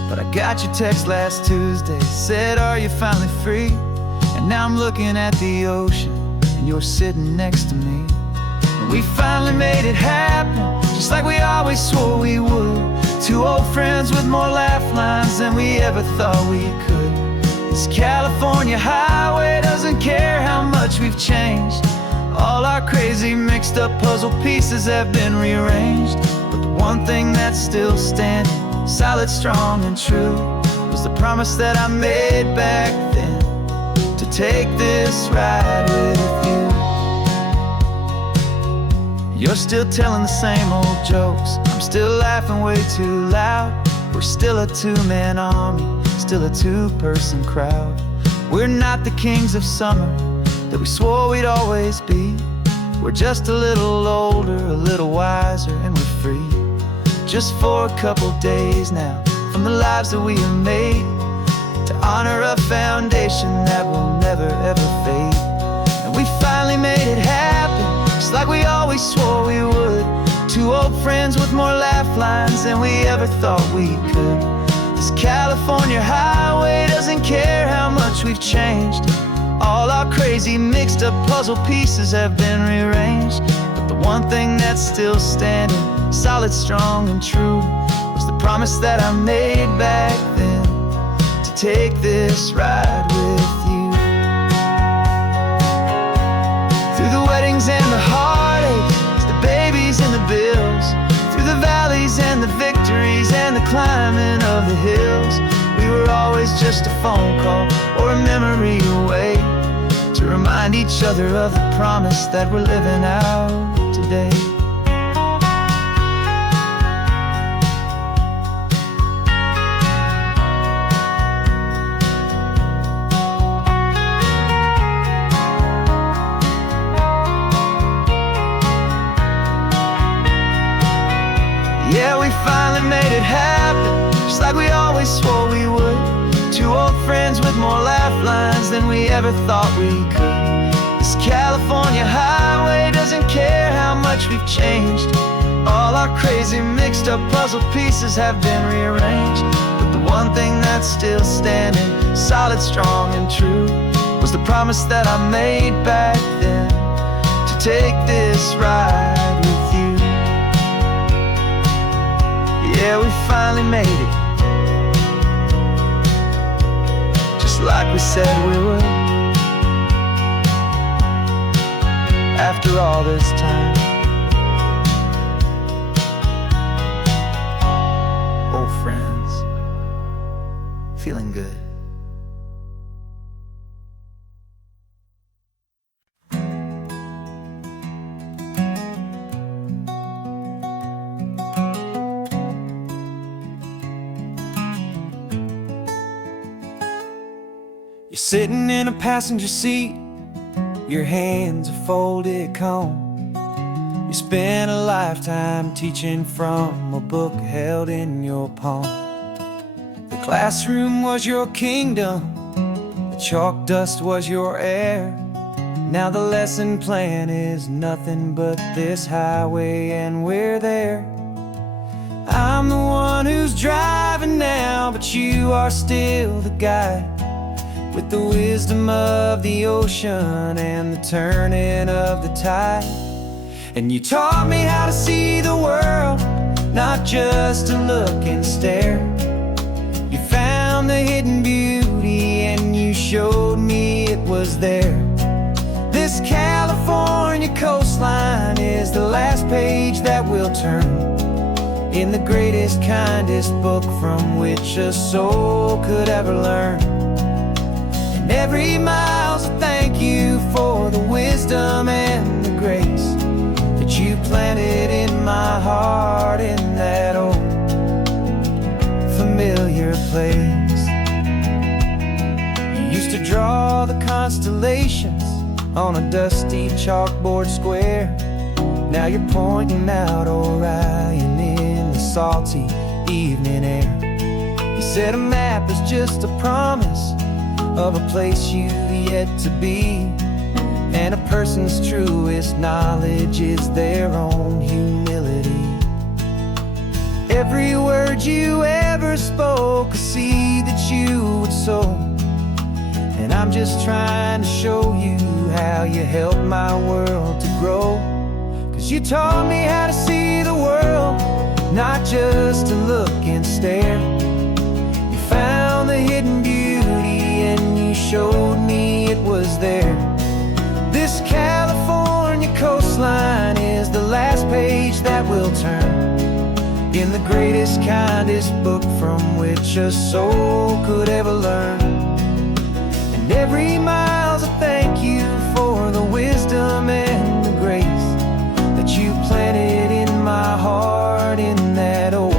But I got your text last Tuesday, said, are you finally free? And now I'm looking at the ocean and you're sitting next to me. And we finally made it happen, just like we always swore we would. Two old friends with more laugh lines than we ever thought we could. This California highway doesn't care how much we've changed. All our crazy mixed up puzzle pieces have been rearranged. But the one thing that's still standing, solid, strong and true, was the promise that I made back then, to take this ride with you. You're still telling the same old jokes, I'm still laughing way too loud. We're still a two-man army, still a two-person crowd. We're not the kings of summer that we swore we'd always be. We're just a little older, a little wiser, and we're free. Just for a couple days now, from the lives that we have made, to honor a foundation that will never ever fade. And we finally made it happen, just like we always swore we would. Two old friends with more laugh lines than we ever thought we could. This California highway doesn't care how much we've changed. All our crazy mixed up puzzle pieces have been rearranged. But the one thing that's still standing, solid, strong, and true, was the promise that I made back then, to take this ride with you. Through the weddings and the heartaches, the babies and the bills, through the valleys and the victories and the climbing of the hills, we were always just a phone call or a memory away, to remind each other of the promise that we're living out today. Yeah, we finally made it happen, just like we always swore we would. Two old friends with more laugh lines than we ever thought we could. This California highway doesn't care how much we've changed. All our crazy mixed up puzzle pieces have been rearranged. But the one thing that's still standing, solid, strong, and true, was the promise that I made back then, to take this ride with you. Yeah, we finally made it, just like we said we would. After all this time, old friends, feeling good. You're sitting in a passenger seat, your hands are folded calm. You spent a lifetime teaching from a book held in your palm. The classroom was your kingdom, the chalk dust was your air. Now the lesson plan is nothing but this highway, and we're there. I'm the one who's driving now, but you are still the guide, with the wisdom of the ocean and the turning of the tide. And you taught me how to see the world, not just to look and stare. You found the hidden beauty and you showed me it was there. This California coastline is the last page that we'll turn in the greatest, kindest book from which a soul could ever learn. Every mile's a thank you for the wisdom and the grace that you planted in my heart, in that old familiar place. You used to draw the constellations on a dusty chalkboard square. Now you're pointing out Orion in the salty evening air. You said a map is just a promise of a place you've yet to be, and a person's truest knowledge is their own humility. Every word you ever spoke, a seed that you would sow, and I'm just trying to show you how you helped my world to grow. 'Cause you taught me how to see the world, not just to look and stare. You found the hidden beauty and you showed me it was there. This California coastline is the last page that we'll turn in the greatest, kindest book from which a soul could ever learn. And every mile's a thank you for the wisdom and the grace that you planted in my heart, in that old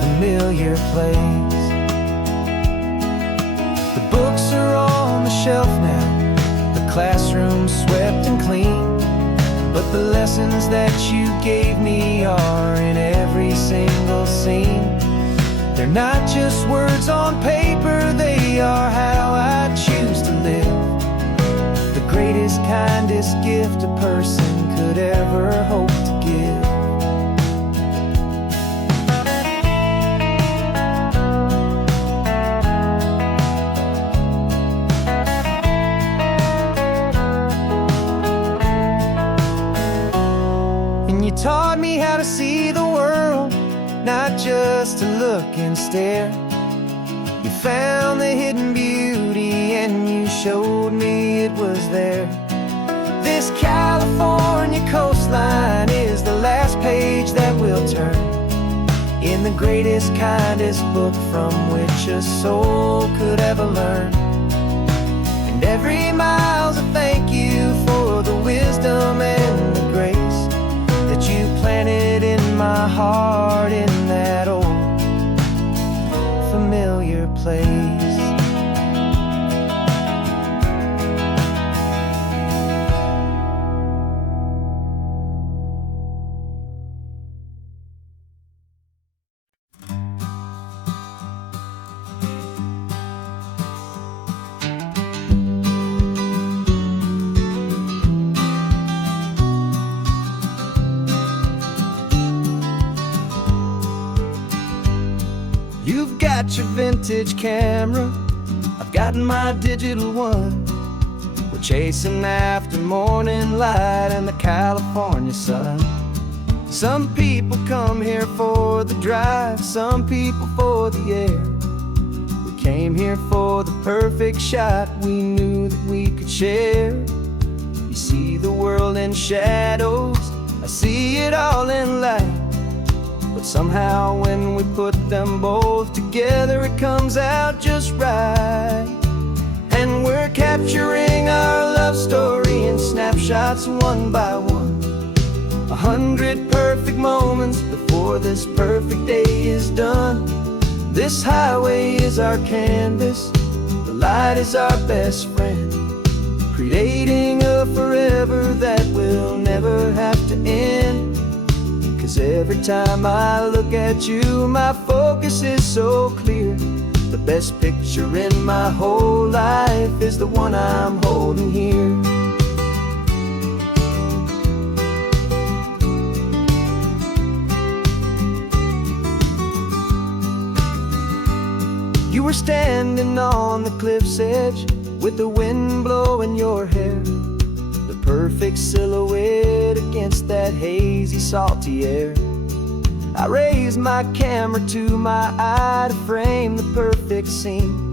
familiar place. The books are on the shelf now, the classroom swept and clean, but the lessons that you gave me are in every single scene. They're not just words on paper, they are how I choose to live. The greatest, kindest gift a person could ever hope to give. taught me how to see the world, not just to look and stare. You found the hidden beauty and you showed me it was there. This California coastline is the last page that we'll turn in the greatest, kindest book from which a soul could ever learn. And every mile's a thank you for the wisdom and the grace that you planted in my heart in that old familiar place. You've got your vintage camera, I've got my digital one. We're chasing after morning light and the California sun. Some people come here for the drive, some people for the air. We came here for the perfect shot we knew that we could share. You see the world in shadows, I see it all in light. But somehow when we put them both together, it comes out just right. And we're capturing our love story in snapshots one by one. 100 perfect moments before this perfect day is done. This highway is our canvas, the light is our best friend, creating a forever that will never have to end. 'Cause every time I look at you, my focus is so clear. The best picture in my whole life is the one I'm holding here. You were standing on the cliff's edge with the wind blowing your hair, the perfect silhouette against that hazy, salty air. I raised my camera to my eye to frame the perfect scene,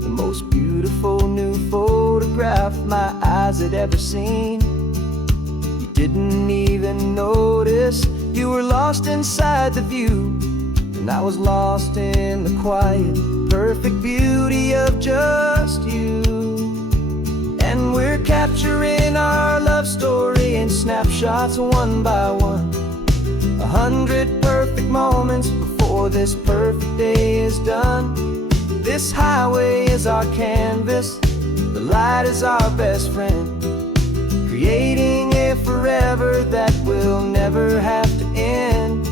the most beautiful new photograph my eyes had ever seen. You didn't even notice you were lost inside the view, and I was lost in the quiet, perfect beauty of just you. And we're capturing our love story in snapshots one by one. 100 perfect moments before this perfect day is done. This highway is our canvas, the light is our best friend, creating a forever that will never have to end.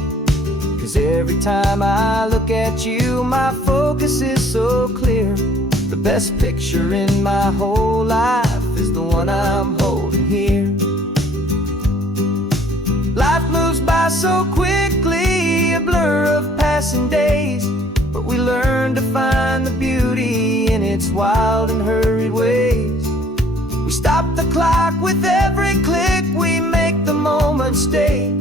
'Cause every time I look at you, my focus is so clear. The best picture in my whole life is the one I'm holding here. Life moves by so quickly, a blur of passing days, but we learn to find the beauty in its wild and hurried ways. We stop the clock with every click, we make the moment stay,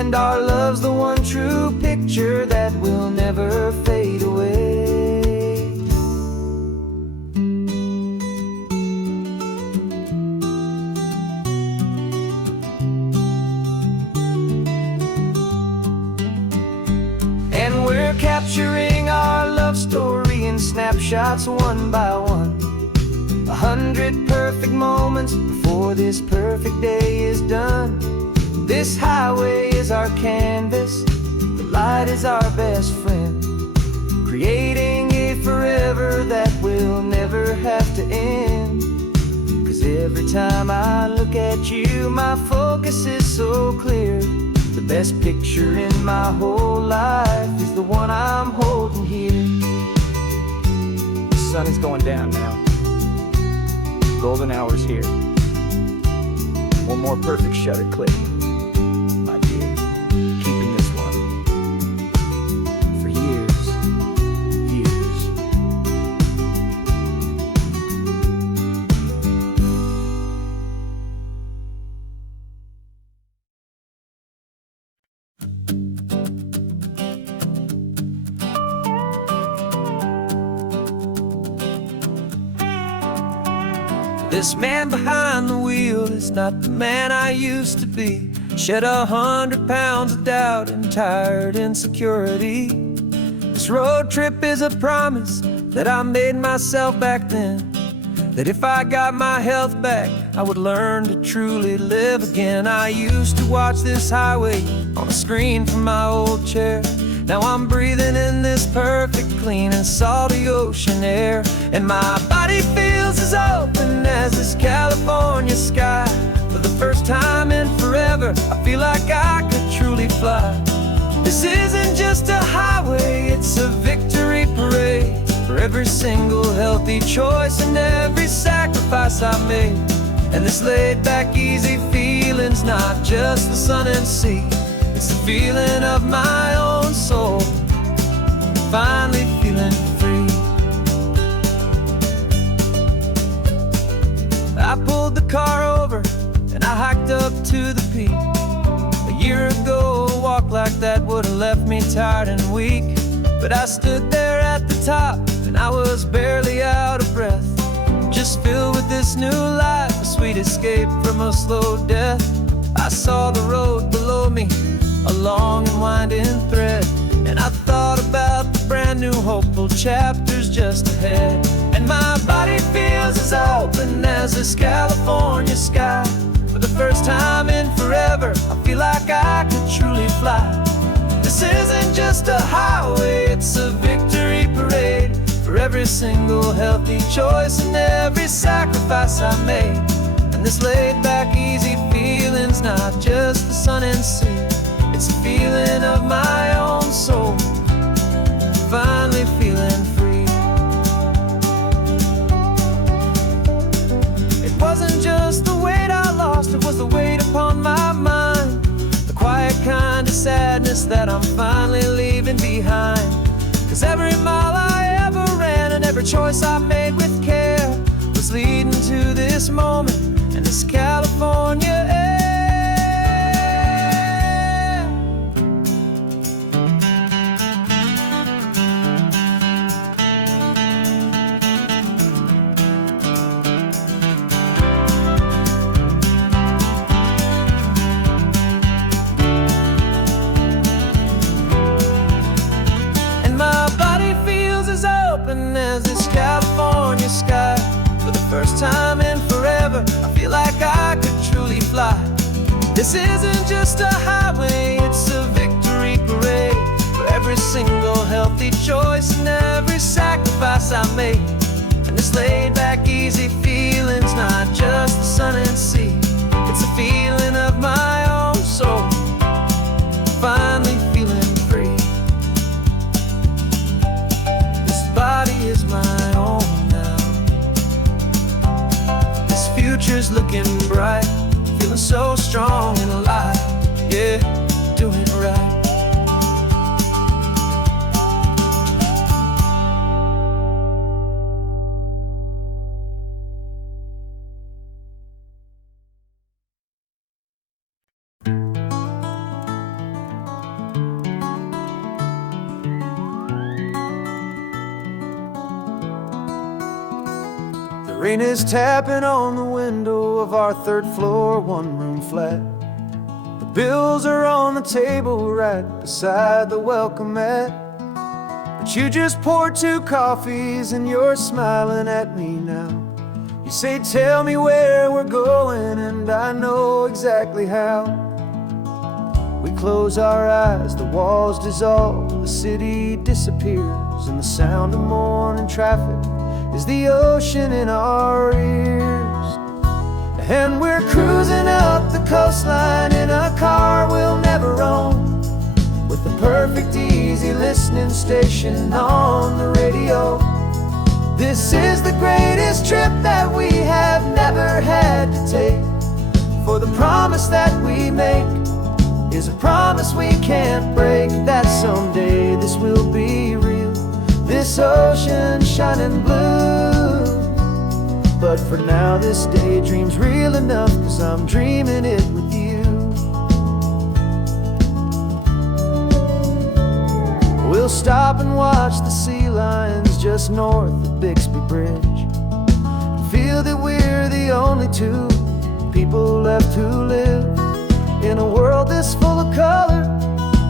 and our love's the one true picture that will never fade away. And we're capturing our love story in snapshots one by one. 100 perfect moments before this perfect day is done. This highway is our canvas, the light is our best friend, creating a forever that will never have to end. 'Cause every time I look at you, my focus is so clear. The best picture in my whole life is the one I'm holding here. The sun is going down now. Golden hour's here. One more perfect shutter click. This man behind the wheel is not the man I used to be. Shed 100 pounds of doubt and tired insecurity. This road trip is a promise that I made myself back then, that if I got my health back, I would learn to truly live again. I used to watch this highway on a screen from my old chair. Now I'm breathing in this perfect, clean and salty ocean air. And my body feels as open as this California sky. For the first time in forever, I feel like I could truly fly. This isn't just a highway, it's a victory parade. For every single healthy choice and every sacrifice I made. And this laid back, easy feeling's not just the sun and sea. It's the feeling of my own soul, finally feeling free. I pulled the car over and I hiked up to the peak. A year ago, a walk like that would've left me tired and weak. But I stood there at the top and I was barely out of breath, just filled with this new life, a sweet escape from a slow death. I saw the road below me, a long and winding thread, and I thought about the brand new hopeful chapters just ahead. And my body feels as open as this California sky. For the first time in forever, I feel like I could truly fly. This isn't just a highway, it's a victory parade. For every single healthy choice and every sacrifice I made. And this laid back, easy feeling's not just the sun and sea. It's a feeling of my own soul, finally feeling free. It wasn't just the weight I lost, it was the weight upon my mind. The quiet kind of sadness that I'm finally leaving behind. 'Cause every mile I ever ran and every choice I made with care was leading to this moment and this California air. As this California sky. For the first time in forever, I feel like I could truly fly. This isn't just a highway, it's a victory parade. For every single healthy choice and every sacrifice I made. And this laid back, easy feeling's not just the sun and sea. It's a feeling of my own soul, finally feeling free. Body is my own now. This future's looking bright, feeling so strong and alive. Yeah, doing right. Rain is tapping on the window of our third floor, one-room flat. The bills are on the table right beside the welcome mat. But you just poured 2 coffees and you're smiling at me now. You say, tell me where we're going, and I know exactly how. We close our eyes, the walls dissolve, the city disappears, and the sound of morning traffic is the ocean in our ears. And we're cruising up the coastline in a car we'll never own, with the perfect easy listening station on the radio. This is the greatest trip that we have never had to take. For the promise that we make is a promise we can't break, that someday this will be real, this ocean shining blue. But for now this daydream's real enough, 'cause I'm dreaming it with you. We'll stop and watch the sea lions just north of Bixby Bridge, feel that we're the only two people left who live in a world this full of color,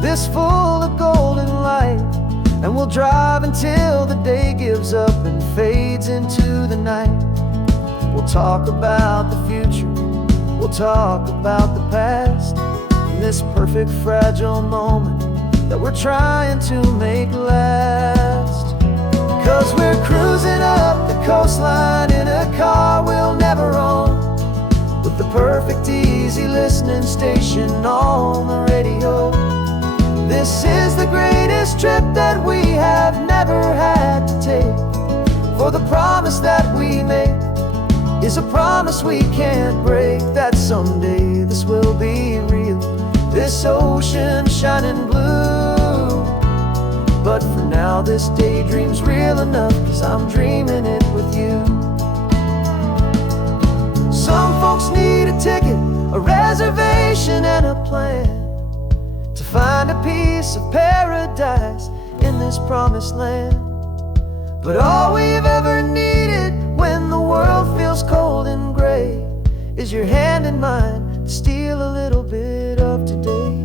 this full of golden light. And we'll drive until the day gives up and fades into the night. We'll talk about the future, we'll talk about the past, in this perfect fragile moment that we're trying to make last. 'Cause we're cruising up the coastline in a car we'll never own, with the perfect easy listening station on the radio. This is the greatest trip that we have never had to take, for the promise that we make is a promise we can't break, that someday this will be real, this ocean shining blue. But for now this daydream's real enough, 'cause I'm dreaming it with you. Some folks need a ticket, a reservation and a plan to find a piece of paradise in this promised land. But all we've ever needed when the world feels cold and gray is your hand in mine to steal a little bit of today.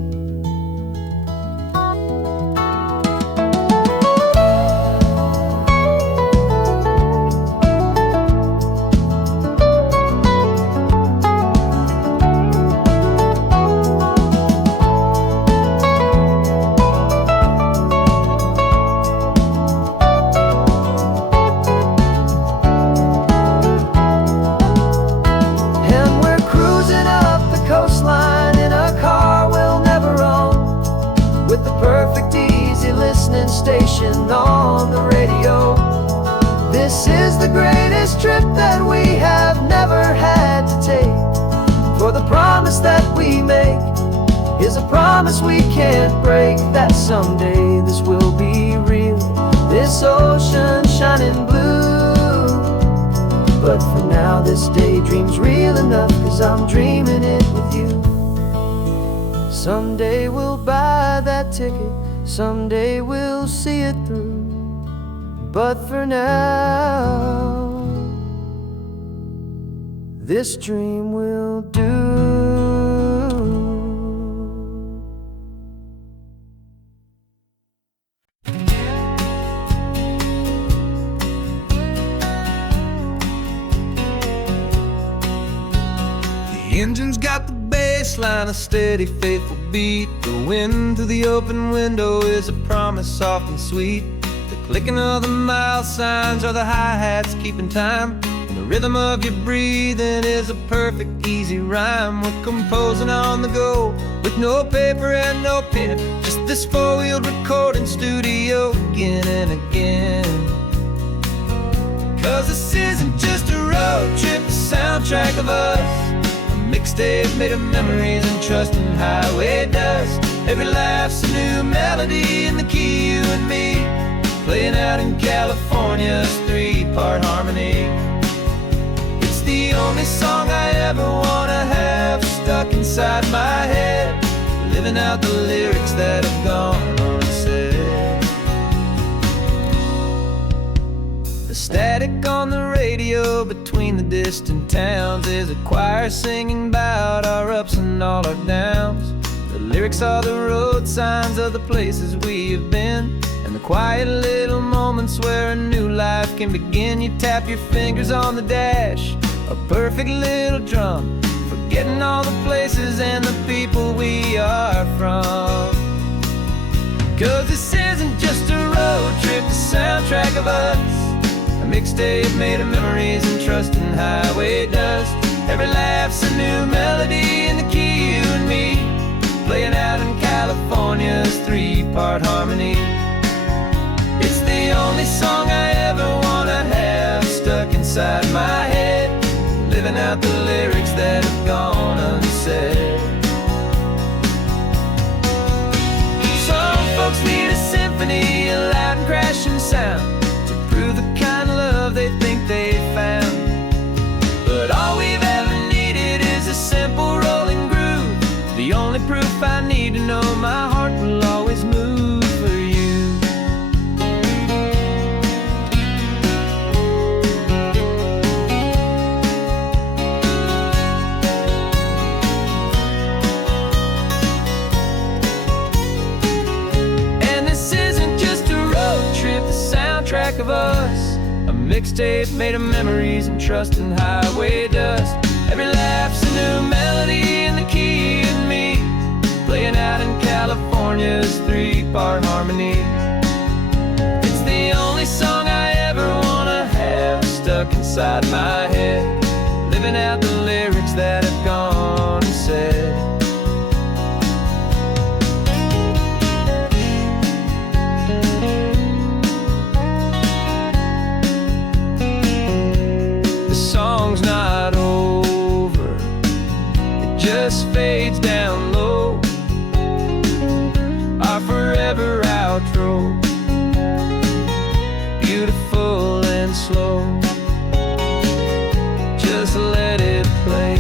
Station on the radio. This is the greatest trip that we have never had to take, for the promise that we make is a promise we can't break, that someday this will be real, this ocean shining blue. But for now this daydream's real enough, 'cause I'm dreaming it with you. Someday we'll buy that ticket, someday we'll see it through, but for now this dream will do. The engine's got the baseline, a steady, faithful beat. The wind through the open window is a promise soft and sweet. The clicking of the mile signs are the hi-hats keeping time, and the rhythm of your breathing is a perfect, easy rhyme. We're composing on the go with no paper and no pen, just this four-wheeled recording studio again and again. 'Cause this isn't just a road trip, the soundtrack of us, mixtape made of memories and trust in highway dust. Every laugh's a new melody in the key, you and me, playing out in California's three-part harmony. It's the only song I ever wanna have stuck inside my head, living out the lyrics that have gone unsaid. The static on the radio between the distant towns is a choir singing about our ups and all our downs. The lyrics are the road signs of the places we have been, and the quiet little moments where a new life can begin. You tap your fingers on the dash, a perfect little drum, forgetting all the places and the people we are from. 'Cause this isn't just a road trip, the soundtrack of us, a mixtape made of memories and trust in highway dust. Every laugh's a new melody in the key, you and me, playing out in California's three-part harmony. It's the only song I ever wanna have stuck inside my head, living out the lyrics that have gone unsaid. Some folks need a symphony, a loud and crashing sound, to prove the kind of love they think they found. But all we've ever needed is a simple rolling groove, the only proof I need to know my heart will always move for you. mixtape made of memories and trust in highway dust. Every laugh's a new melody in the key and me, playing out in California's 3-part harmony. It's the only song I ever wanna have stuck inside my head, living out the lyrics that have gone and said. The song's not over, it just fades down low, our forever outro, beautiful and slow. Just let it play.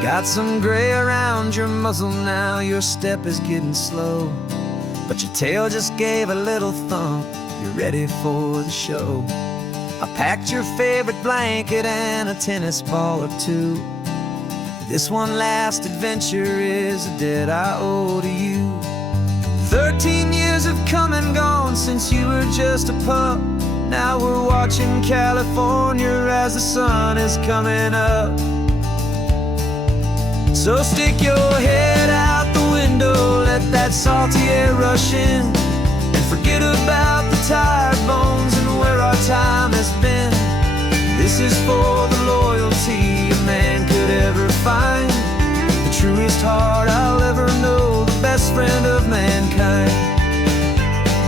Got some gray around your muzzle now, your step is getting slow, but your tail just gave a little thump, you're ready for the show. I packed your favorite blanket and a tennis ball or two. This one last adventure is a debt I owe to you. 13 years have come and gone since you were just a pup. Now we're watching California as the sun is coming up. So stick your head out the window, let that salty air rush in, and forget about the tired bones and where our time has been. This is for the loyalty a man could ever find, the truest heart I'll ever know, the best friend of mankind.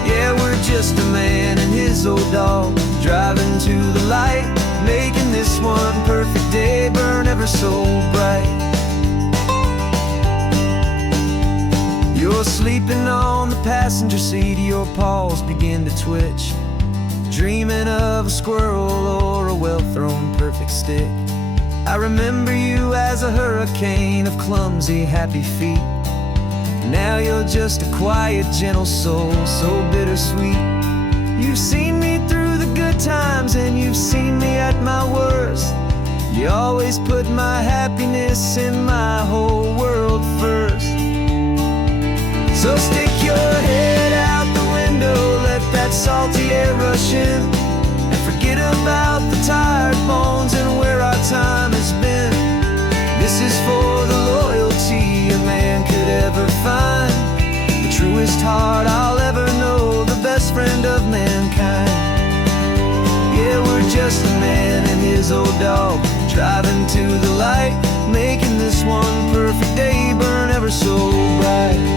Yeah, we're just a man and his old dog, driving to the light, making this one perfect day burn ever so bright. You're sleeping on the passenger seat, your paws begin to twitch, dreaming of a squirrel or a well-thrown perfect stick. I remember you as a hurricane of clumsy, happy feet. Now you're just a quiet, gentle soul, so bittersweet. You've seen me through the good times and you've seen me at my worst. You always put my happiness in my whole world first. So stick your head out the window, let that salty air rush in, and forget about the tired bones and where our time has been. This is for the loyalty a man could ever find, the truest heart I'll ever know, the best friend of mankind. Yeah, we're just a man and his old dog, driving to the light, making this one perfect day burn ever so bright.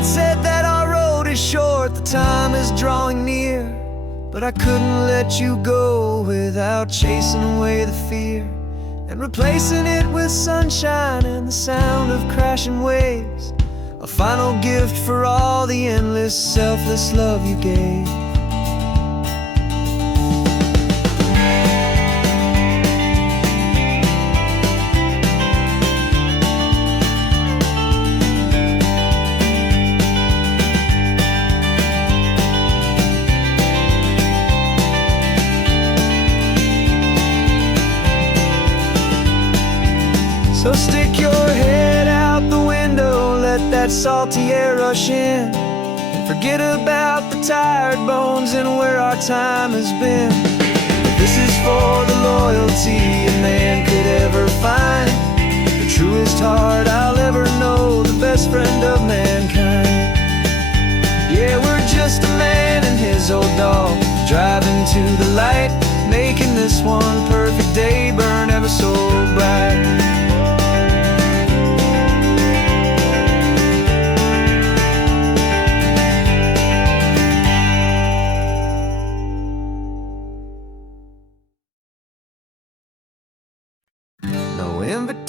Said that our road is short, the time is drawing near, but I couldn't let you go without chasing away the fear and replacing it with sunshine and the sound of crashing waves, a final gift for all the endless, selfless love you gave. So stick your head out the window, let that salty air rush in, and forget about the tired bones and where our time has been. This is for the loyalty a man could ever find, the truest heart I'll ever know, the best friend of mankind. Yeah, we're just a man and his old dog, driving to the light, making this one perfect day burn ever so bright.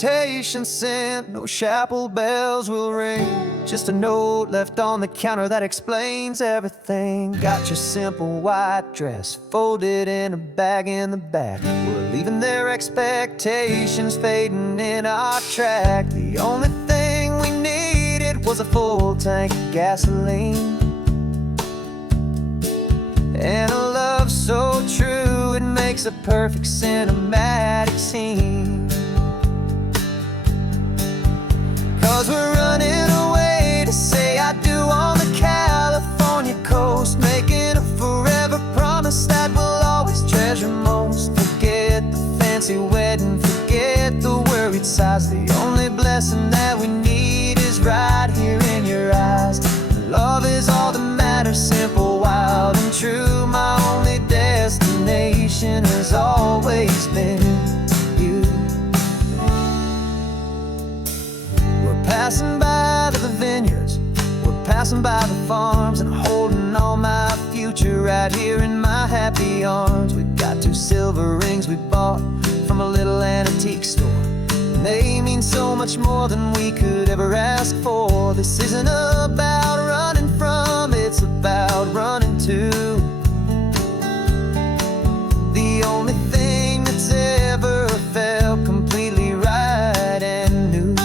invitation sent, no chapel bells will ring. Just a note left on the counter that explains everything. Got your simple white dress folded in a bag in the back. We're leaving their expectations fading in our track. The only thing we needed was a full tank of gasoline, and a love so true it makes a perfect cinematic scene. 'Cause we're running away to say I do on the California coast, making a forever promise that we'll always treasure most. Forget the fancy wedding, forget the worried sighs. The only blessing that we need is right here in your eyes. Love is all that matters, simple, wild, and true. My only destination has always been you. We're passing by the vineyards, we're passing by the farms, and holding on my future right here in my happy arms. We've got 2 silver rings we bought from a little antique store, and they mean so much more than we could ever ask for. This isn't about running from, it's about running to the only thing that's ever felt completely right and new.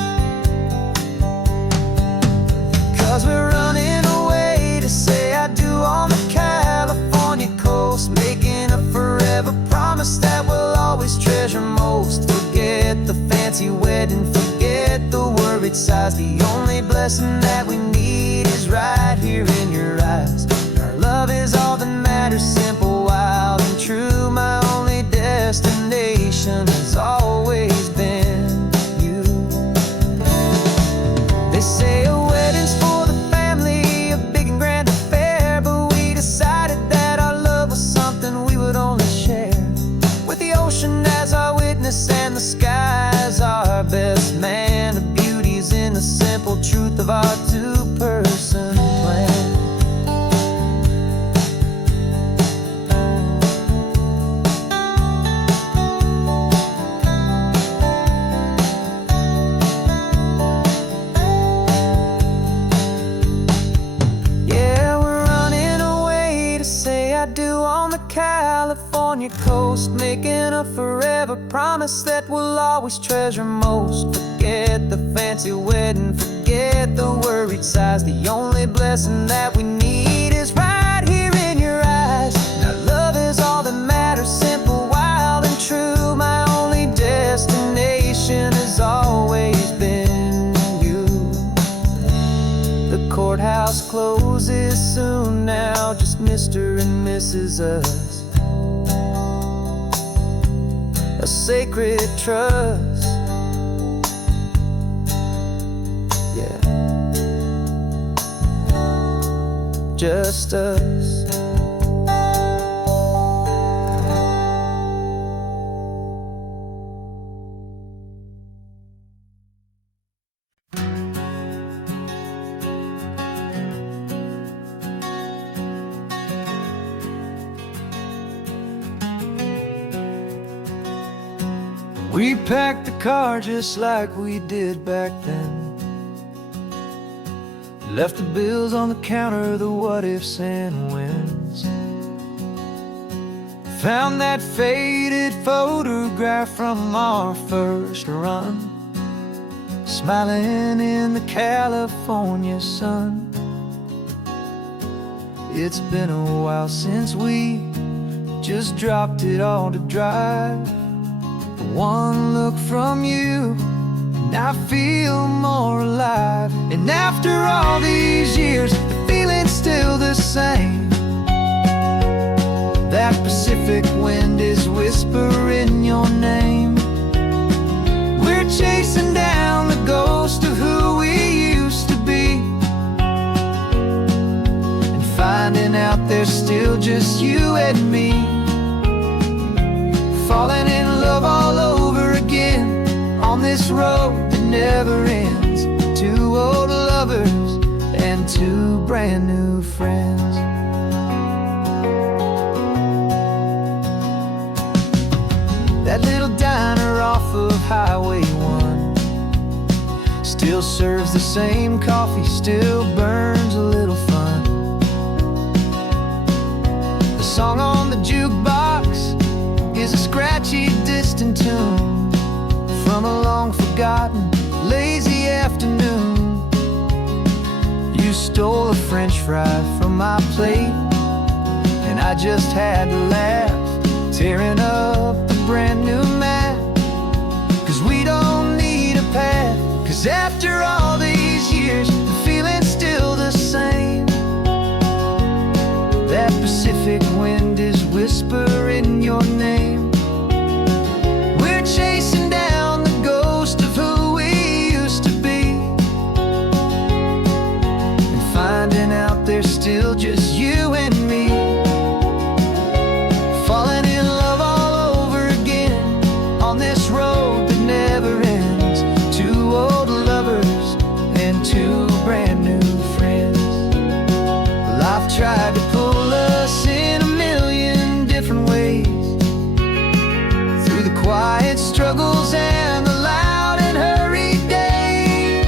'Cause we're running away to say I do on the California coast, making a forever promise that we'll always treasure most. Forget the fancy wedding, forget the worried sighs. The only blessing that we need is right here in your eyes. Our love is all that matters, simple, wild, and true. My only destination has always been you. They say a wedding's for the family, a big and grand affair, but we decided that our love was something we would only share with the ocean as our witness and the sky as our best man. The beauty's in the simple truth of our 2-person plan. Yeah, we're running away to say I do on the California coast, making a forever promise that we'll always treasure most. Forget the fancy wedding, forget the worried sighs. The only blessing that we need is right here in your eyes. Now love is all that matters, simple, wild, and true. My only destination has always been you. The courthouse closes soon now, just Mr. and Mrs. Us. A sacred trust, yeah, just us. We packed the car just like we did back then. Left the bills on the counter, the what ifs and whens. Found that faded photograph from our first run, smiling in the California sun. It's been a while since we just dropped it all to drive. One look from you and I feel more alive. And after all these years, the feeling's still the same. That Pacific wind is whispering your name. We're chasing down the ghost of who we used to be, and finding out there's still just you and me. Falling in love all over again on this road that never ends. 2 old lovers and 2 brand new friends. That little diner off of Highway 1, serves the same coffee, still burns a little fun. The song on the jukebox is a scratchy, distant tune from a long-forgotten, lazy afternoon. You stole a French fry from my plate, and I just had to laugh, tearing up the brand new map. 'Cause we don't need a path, 'cause after all these years, the feeling's still the same. That Pacific wind is whispering your name. We're chasing down the ghost of who we used to be, and finding out there's still just you and me. Falling in love all over again on this road that never ends. Two old lovers and two brand new friends. Life tried to pull us in a million different ways, through the quiet struggles and the loud and hurried days.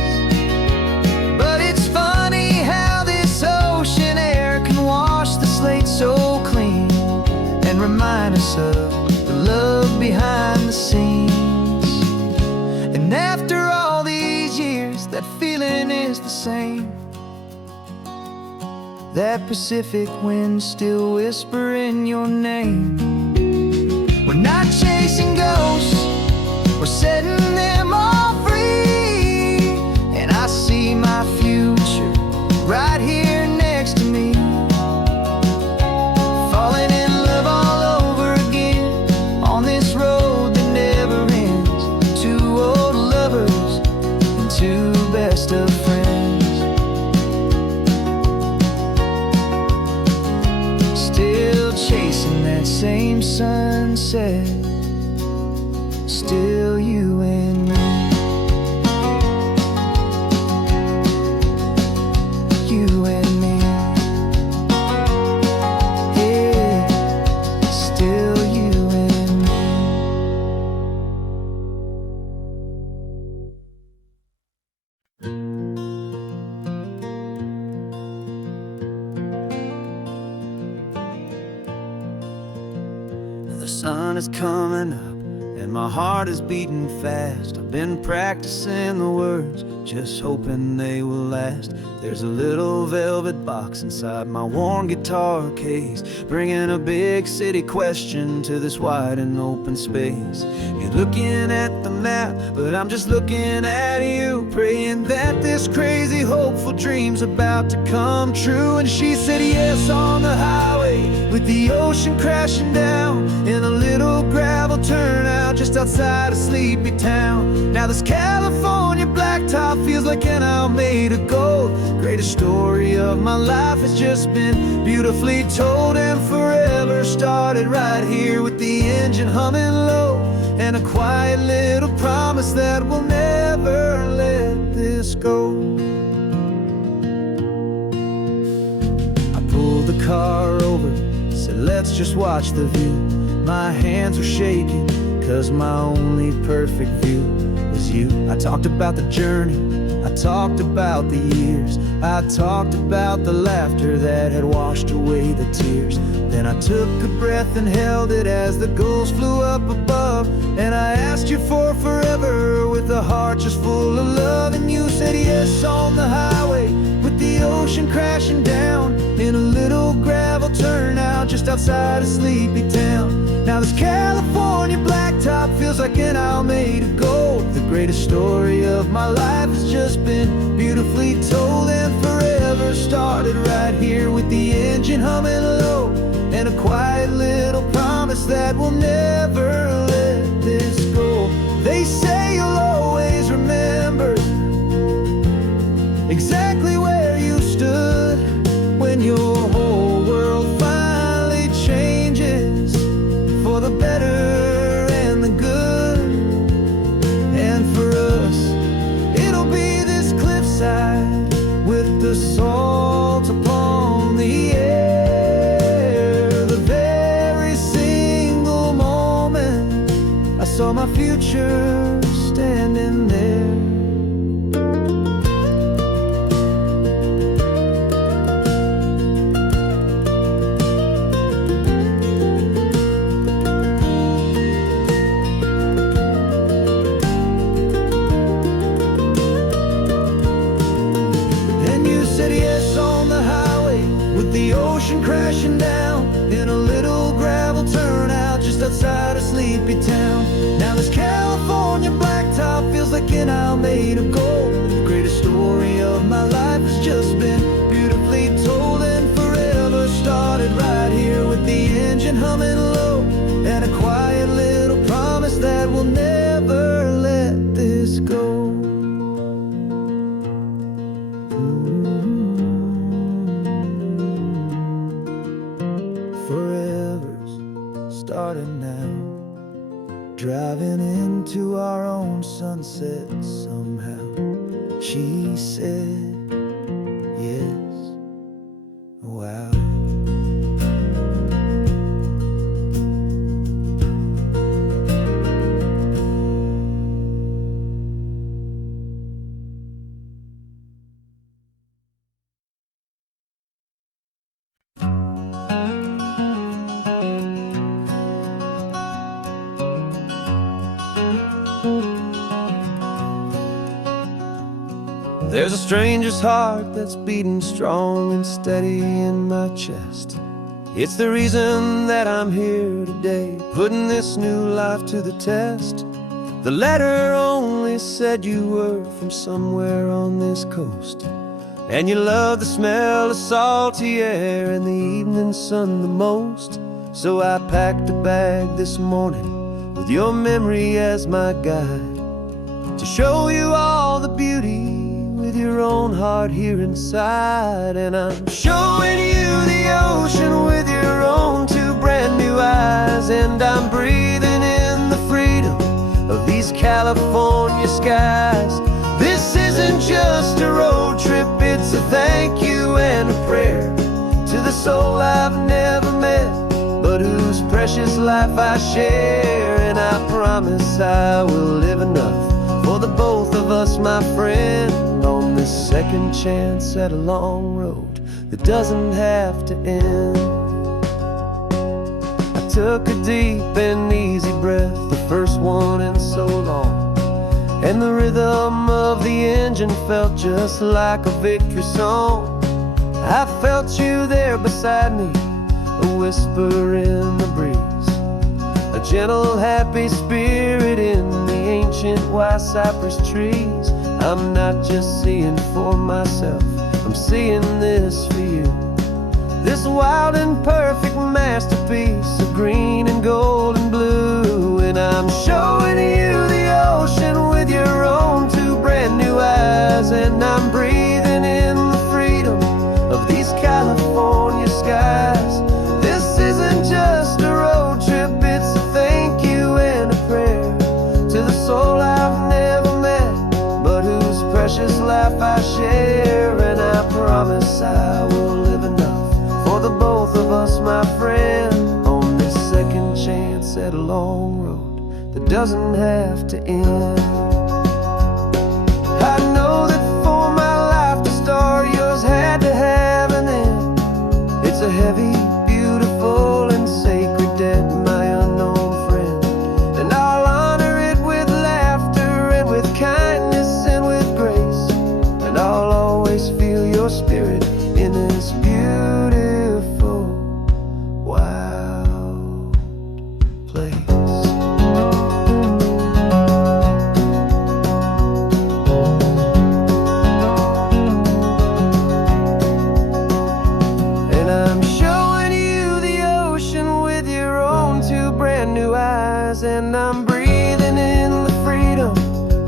But it's funny how this ocean air can wash the slate so clean, and remind us of the love behind the scenes. And after all these years, that feeling is the same. That Pacific wind still whispering your name. We're not chasing ghosts, we're setting them all free. And I see my future right here next to me. Falling in love all over again on this road that never ends. Two old lovers and two best of friends. Still chasing that same sunset, still you and me. You and me. Yeah, still you and me. The sun is coming up and my heart is beating fast. I've been practicing the words, just hoping they will last. There's a little velvet box inside my worn guitar case, bringing a big city question to this wide and open space. You're looking at the map, but I'm just looking at you, praying that this crazy hopeful dream's about to come true. And she said yes on the highway, with the ocean crashing down in a little gravel turnout just outside a sleepy town. Now this California blacktop feels like an owl made of gold. Greatest story of my life has just been beautifully told, and forever started right here with the engine humming low, and a quiet little promise that we'll never let this go. I pulled the car over, said let's just watch the view. My hands were shaking, 'cause my only perfect view was you. I talked about the journey, I talked about the years, I talked about the laughter that had washed away the tears. Then I took a breath and held it as the gulls flew up above, and I asked you for forever with a heart just full of love. And you said yes on the highway, with the ocean crashing down in a little gravel turnout just outside a sleepy town. Now this California blacktop feels like an owl made of gold. The greatest story of my life has just been beautifully told, and forever started right here with the engine humming low, and a quiet little promise that we'll never let this go. They say you'll always remember exactly where you stood when your whole world finally changes for the better and the good. And for us, it'll be this cliffside with the salt upon the air. The very single moment I saw my future standing there. crashing down in a little gravel turnout just outside of Sleepy Town. Now this California blacktop feels like an aisle made of gold. The greatest story of my life has just been beautifully told, and forever started right here with the engine humming low, and a quiet little promise that we'll never let this go. Forever's starting now, driving into our own sunset somehow. She said yes. Wow. There's a stranger's heart that's beating strong and steady in my chest. It's the reason that I'm here today, putting this new life to the test. The letter only said you were from somewhere on this coast, and you love the smell of salty air and the evening sun the most. So I packed a bag this morning with your memory as my guide, to show you all the beauty with your own heart here inside. And I'm showing you the ocean with your own two brand new eyes, and I'm breathing in the freedom of these California skies. This isn't just a road trip, it's a thank you and a prayer to the soul I've never met, but whose precious life I share. And I promise I will live enough for the both of us, my friend, on this second chance at a long road that doesn't have to end. I took a deep and easy breath, the first one in so long, and the rhythm of the engine felt just like a victory song. I felt you there beside me, a whisper in the breeze, a gentle happy spirit in the ancient white cypress trees. I'm not just seeing for myself, I'm seeing this for you, this wild and perfect masterpiece of green and gold and blue. And I'm showing you the ocean with your own two brand new eyes, and I'm breathing in the freedom of these California skies. This isn't just a road trip, it's a thank you and a prayer to the soul I've never met, but whose precious life I share. And I promise I will live enough for the both of us, my friend, on this second chance at a long road that doesn't have to end. I know that for my life to start, yours had to have an end. It's a heavy, beautiful, and sacred debt, my unknown friend, and I'll honor it with laughter and with kindness and with grace, and I'll always feel your spirit in this beautiful, wild place. And I'm showing you the ocean with your own two brand new eyes, and I'm breathing in the freedom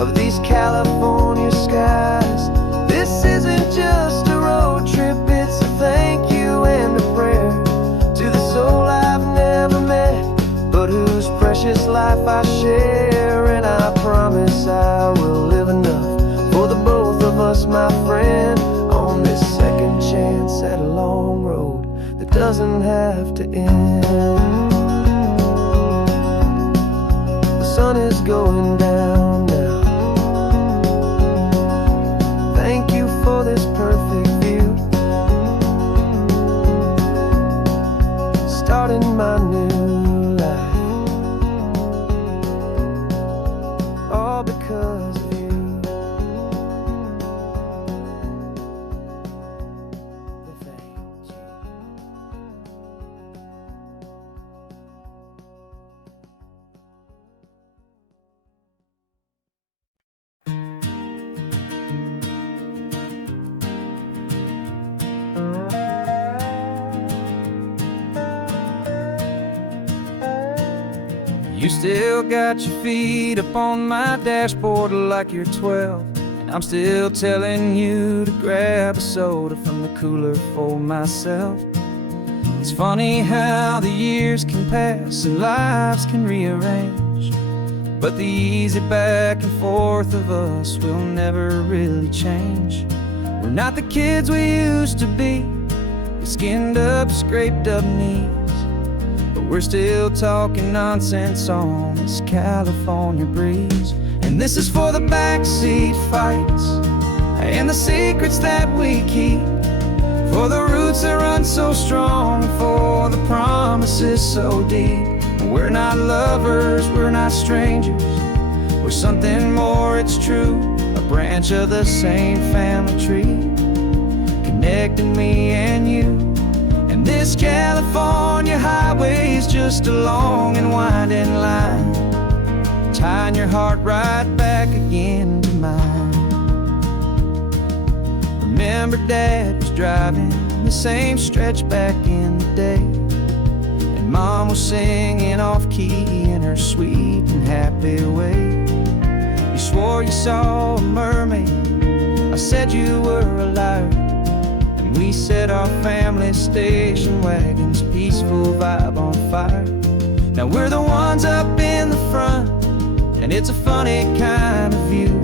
of these California skies. This isn't just a road trip, it's a thank you and a prayer to the soul I've never met, but whose precious life I share. And I promise I will live enough for the both of us, my friend, on this second chance at a long road that doesn't have to end. The sun is going down now. Thank you for this perfect view, starting my new life, all because of you. Thank you. You still got your feet up on my dashboard like you're 12, and I'm still telling you to grab a soda from the cooler for myself. It's funny how the years can pass and lives can rearrange, but the easy back and forth of us will never really change. We're not the kids we used to be, with skinned up, scraped up knees, but we're still talking nonsense on this California breeze. And this is for the backseat fights and the secrets that we keep, for the roots that run so strong, for the promises so deep. We're not lovers, we're not strangers, we're something more, it's true. A branch of the same family tree, connecting me and you. And this California highway is just a long and winding line, tying your heart right back again to mine. Remember Dad was driving the same stretch back in the day, and Mom was singing off-key in her sweet and happy way. You swore you saw a mermaid, I said you were a liar, and we set our family station wagon's peaceful vibe on fire. Now we're the ones up in the front, and it's a funny kind of view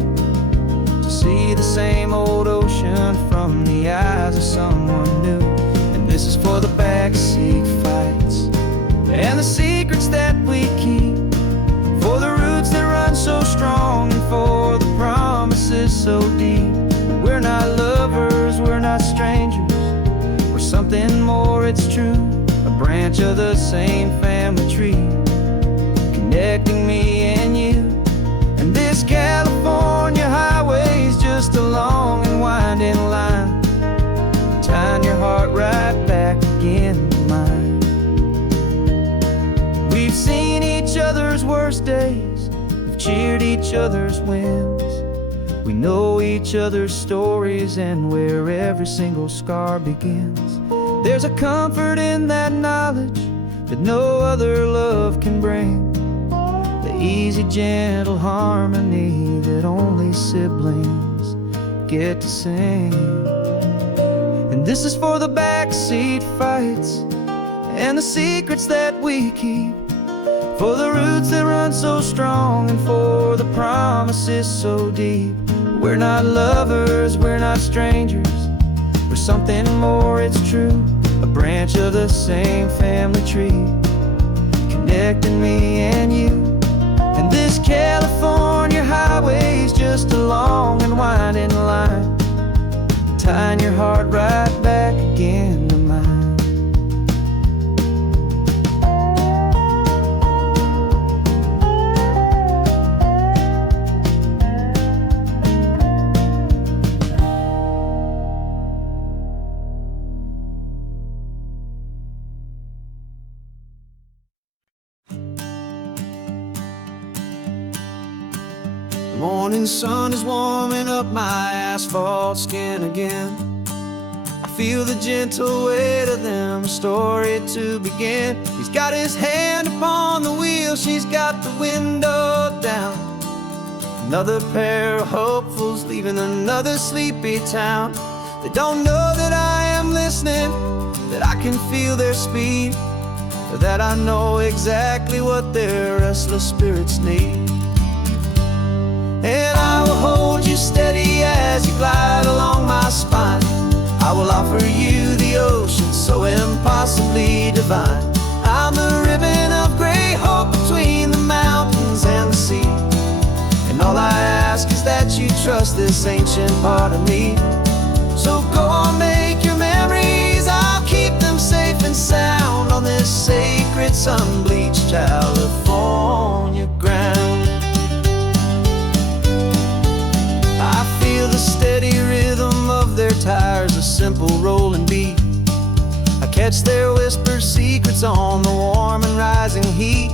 to see the same old ocean from the eyes of someone new. And this is for the backseat fights and the secrets that we keep, for the roots that run so strong and for the promises so deep. We're not lovers, we're not strangers, we're something more, it's true. A branch of the same family tree, connecting me and you. And this California highway is just a long and winding line, tying your heart right back again to mine. We've seen each other's worst days, we've cheered each other's wins, we know each other's stories and where every single scar begins. There's a comfort in that knowledge that no other love can bring, the easy, gentle harmony that only siblings get to sing. And this is for the backseat fights and the secrets that we keep, for the roots that run so strong and for the promises so deep. We're not lovers, we're not strangers, we're something more, it's true. A branch of the same family tree, connecting me and you. And this California highway is just a long and winding line, tying your heart right back again to mine. The morning sun is warming up my asphalt skin again. I feel the gentle weight of them, a story to begin. He's got his hand upon the wheel, she's got the window down. Another pair of hopefuls leaving another sleepy town. They don't know that I am listening, that I can feel their speed, or that I know exactly what their restless spirits need. And I will hold you steady as you glide along my spine. I will offer you the ocean so impossibly divine. I'm the ribbon of gray hope between the mountains and the sea, and all I ask is that you trust this ancient part of me. So go on, make your memories, I'll keep them safe and sound on this sacred sun-bleached California ground. I feel the steady rhythm of their tires, a simple rolling beat. I catch their whispered secrets on the warm and rising heat.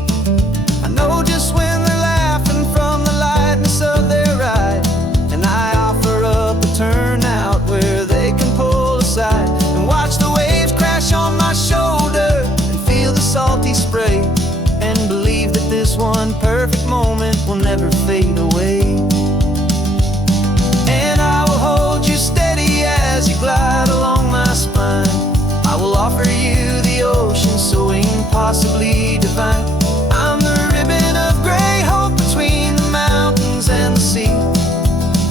I know just when they're laughing from the lightness of their ride, and I offer up a turnout where they can pull aside and watch the waves crash on my shoulder and feel the salty spray, and believe that this one offer you the ocean so impossibly divine. I'm the ribbon of gray hope between the mountains and the sea.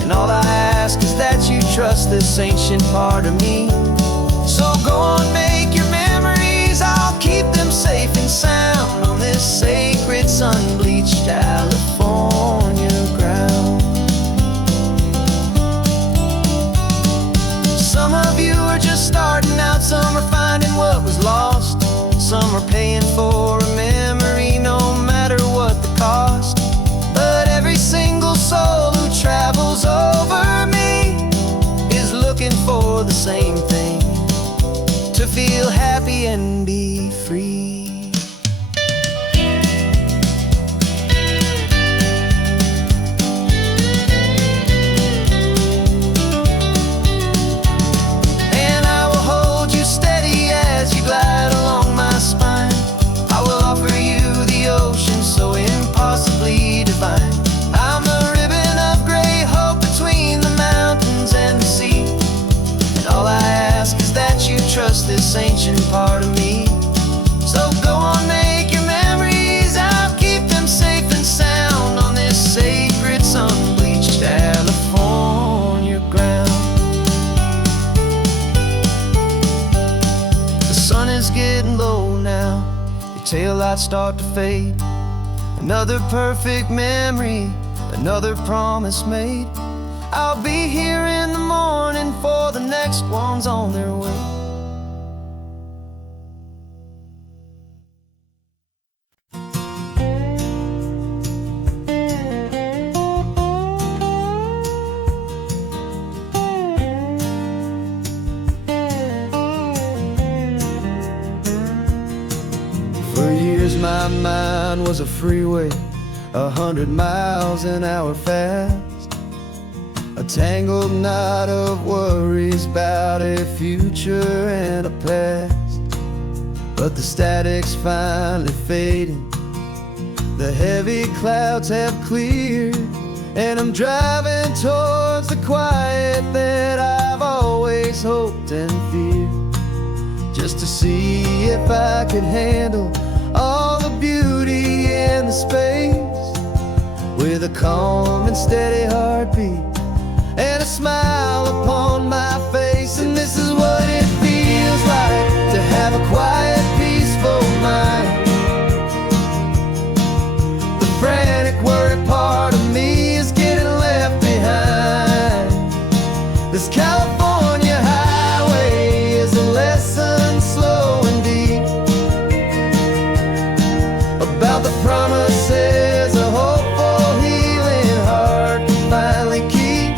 And all I ask is that you trust this ancient part of me. So go on, make your memories, I'll keep them safe and sound on this sacred sun-bleached California ground. Some of you are just starting out, some are finding what was lost, some are paying for a memory no matter what the cost. But every single soul who travels over me is looking for the same thing: to feel happy and be free. And I will hold you steady as you glide along my spine. I will offer you the ocean so impossibly divine. I'm the ribbon of gray hope between the mountains and the sea. And all I ask is that you trust this ancient part of me. So go on, make your memories, I'll keep them safe and sound on this sacred sun-bleached California ground. The sun is getting low now, your taillights start to fade. Another perfect memory, another promise made. I'll be here in the morning for the next ones on their way. For years my mind was a freeway, 100 miles an hour fast, a tangled knot of worries about a future and a past. But the static's finally fading, the heavy clouds have cleared, and I'm driving towards the quiet that I've always hoped and feared, just to see if I could handle all the beauty in the space, with a calm and steady heartbeat and a smile upon my face. And this is what it feels like to have a quiet, peaceful mind. The frantic, worried part of me is getting left behind. This California highway is a lesson slow and deep about the promises a hopeful, healing heart can finally keep.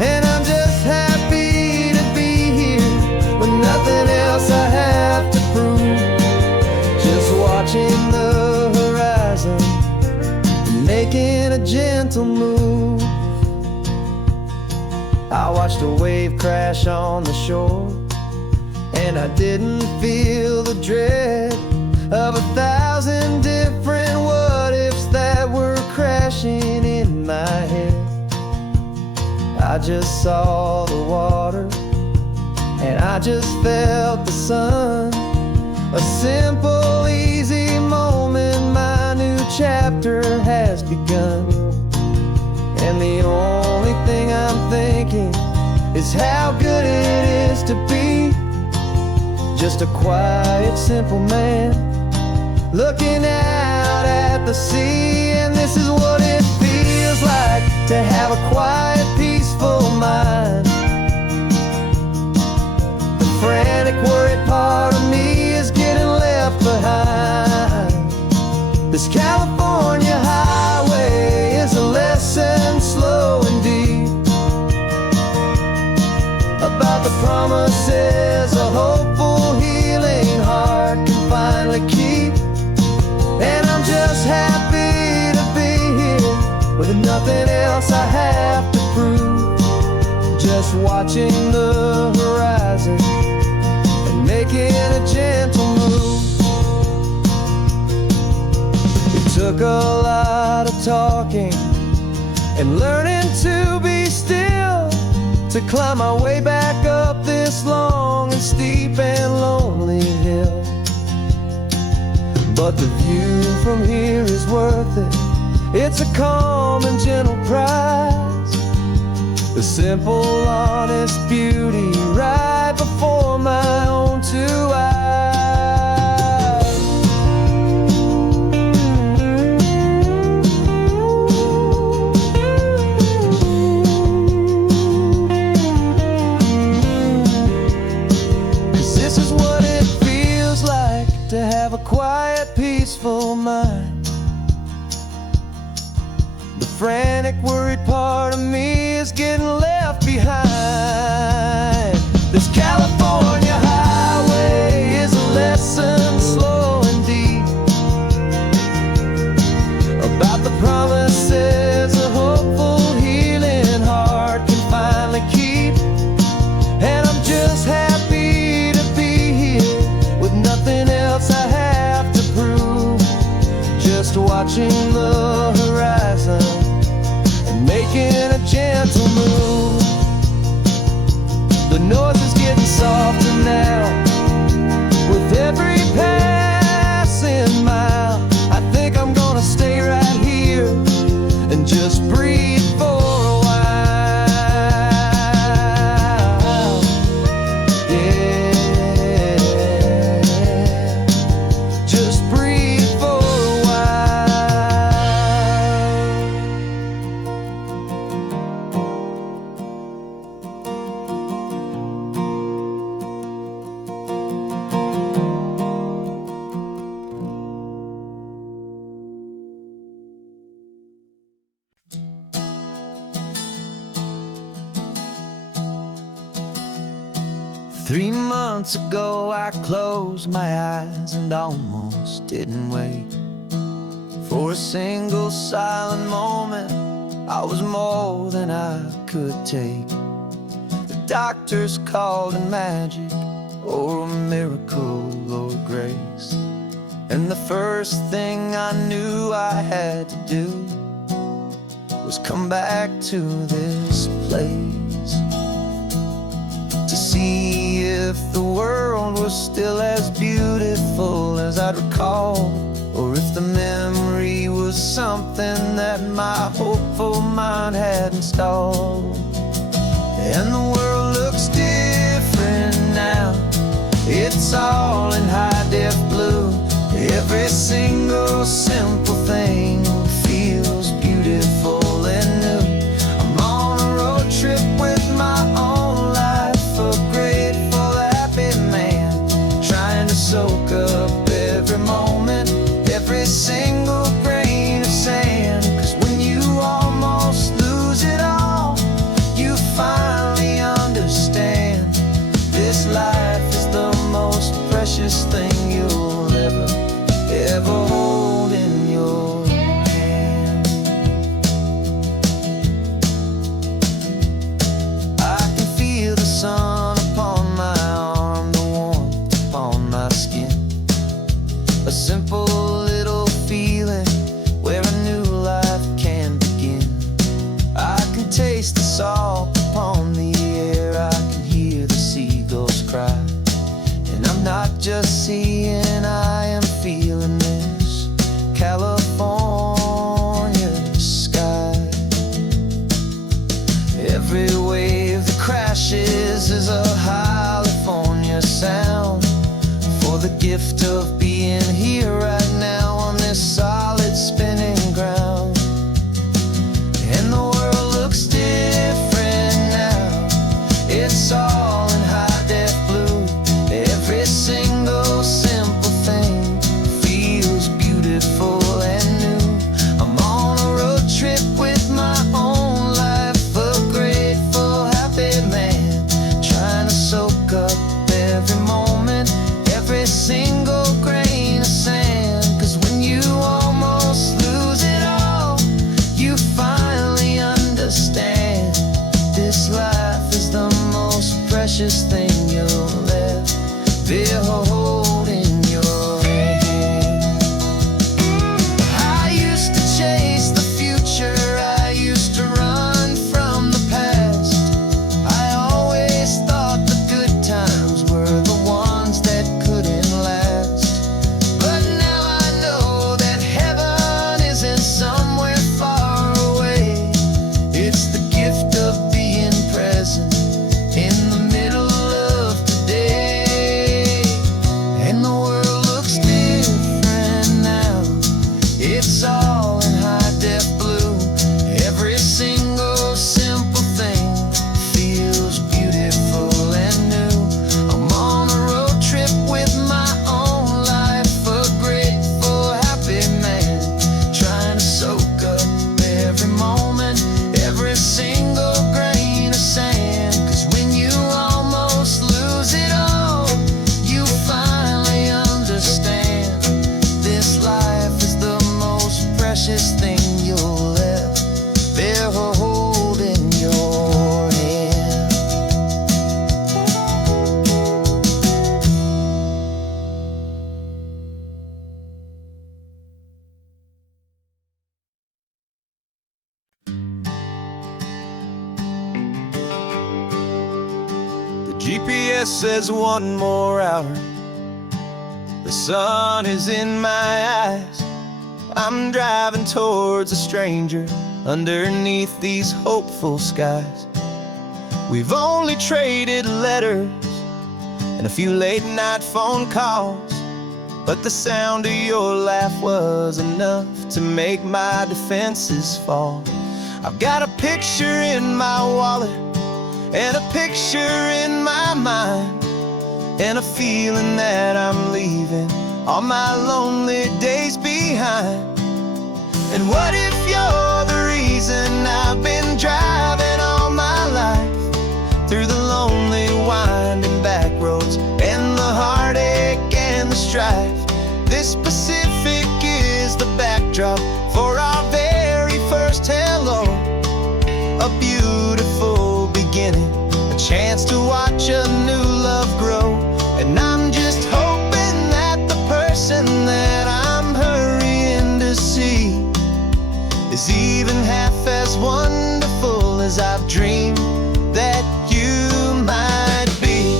And I'm just happy to be here with nothing else I have to prove, just watching the horizon and making a gentle move. I watched a wave crash on the shore, and I didn't feel the dread of 1,000 different what-ifs that were crashing in my head. I just saw the water, and I just felt the sun. A simple, easy moment, my new chapter has begun. And the only thing I'm thinking is how good it is to be just a quiet, simple man looking out at the sea. And this is what it feels like to have a quiet, peaceful mind. The frantic, worried part of me is getting left behind. This California highway is a lesson slow and deep about the promises a hopeful, healing heart can finally keep. And I'm just happy to be here with nothing else I have to prove, just watching the horizon and making a gentle move. It took a lot of talking and learning to be still to climb my way back up this this long and steep and lonely hill. But the view from here is worth it. It's a calm and gentle prize, the simple, honest beauty right before my own two eyes. 'Cause this is what it feels like to have a quiet, peaceful mind. The frantic, worried part of me is getting left behind. This California highway is a lesson, slow and deep, about the promises a hopeful, healing heart can finally keep. And I'm just happy to be here with nothing else I have to prove, just watching the horizon and making a gentle move. The noise is getting softer now with every passing mile. I think I'm gonna stay right here and just breathe for a while. Yeah, just breathe for a Three months ago I closed my eyes and almost didn't wake. For a single silent moment, I was more than I could take. The doctors called it magic, or a miracle, or grace. And the first thing I knew I had to do was come back to this place, to see if the world was still as beautiful as I'd recall, or if the memory was something that my hopeful mind had installed. And the world looks different now, it's all in high-def blue. Every single simple thing feels beautiful and new. I'm on a road trip with my own life, a grateful, happy man, trying to soak up every moment, every single grain of sand. 'Cause when you almost lose it all, you finally understand this life is the most precious thing you'll ever hold in your hand. I can feel the sun upon my arm, the warmth upon my skin, a simple little feeling where a new life can begin. I can taste the salt upon the air, I can hear the seagulls cry, and I'm not just seeing, I am feeling this California sky. Every wave that crashes is a California sound, for the gift of being here right now on this solid spinning ground. And the world looks different now, it's all in high-def blue. Every single simple thing feels beautiful and new. I'm on a road trip with my own life, a grateful, happy man, trying to soak up every moment, every single grain of sand. guess there's one more hour. The sun is in my eyes. I'm driving towards a stranger underneath these hopeful skies. We've only traded letters and a few late night phone calls, but the sound of your laugh was enough to make my defenses fall. I've got a picture in my wallet and a picture in my mind, and a feeling that I'm leaving all my lonely days behind. And what if you're the reason I've been driving all my life, through the lonely winding back roads and the heartache and the strife? This Pacific is the backdrop for our very first hello. A beautiful beginning, a chance to watch a new love grow. And I'm just hoping that the person that I'm hurrying to see is even half as wonderful as I've dreamed that you might be.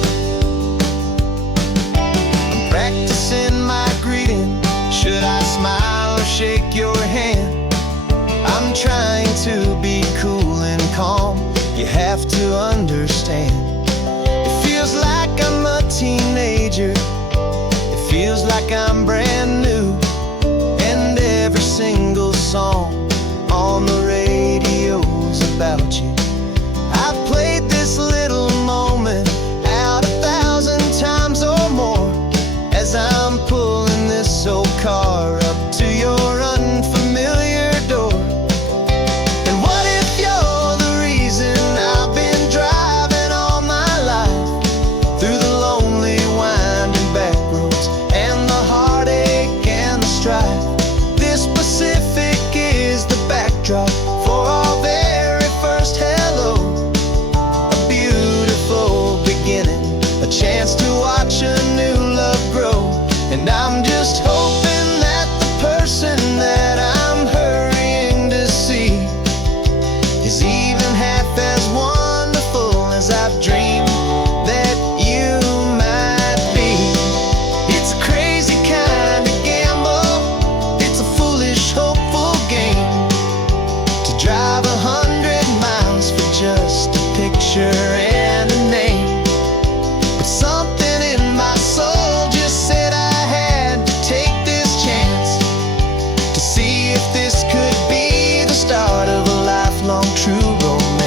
I'm practicing my greeting. Should I smile or shake your hand? I'm trying to be cool and calm. You have to understand. It feels like I'm a teenager. It feels like I'm brand new. And every single song on the radio's about you. I've played this little moment out 1,000 times or more, as I'm pulling this old car up to your unfamiliar door. And what if you're the reason I've been driving all my life, through the lonely winding back roads and the heartache and the strife? This Pacific is the backdrop for our very first hello. A beautiful beginning, a chance to watch a new love grow. And I'm just hoping that the person that I'm hurrying to see is even half as wonderful as I've dreamed that you might be. It's a crazy kind of gamble. It's a foolish, hopeful game to drive 100 miles for just a picture and a name. But something in my soul just said I had to take this chance to see if this could be the start of a lifelong true romance.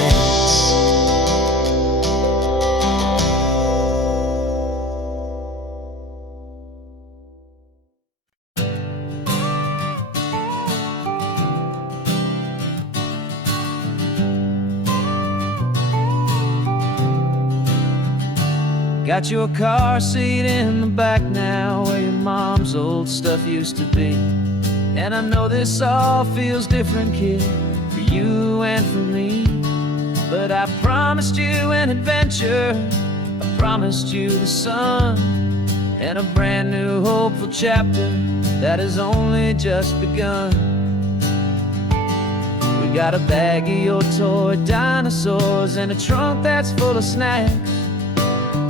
Got your car seat in the back now, where your mom's old stuff used to be. And I know this all feels different, kid, for you and for me. But I promised you an adventure, I promised you the sun, and a brand new hopeful chapter that has only just begun. We got a bag of your toy dinosaurs and a trunk that's full of snacks.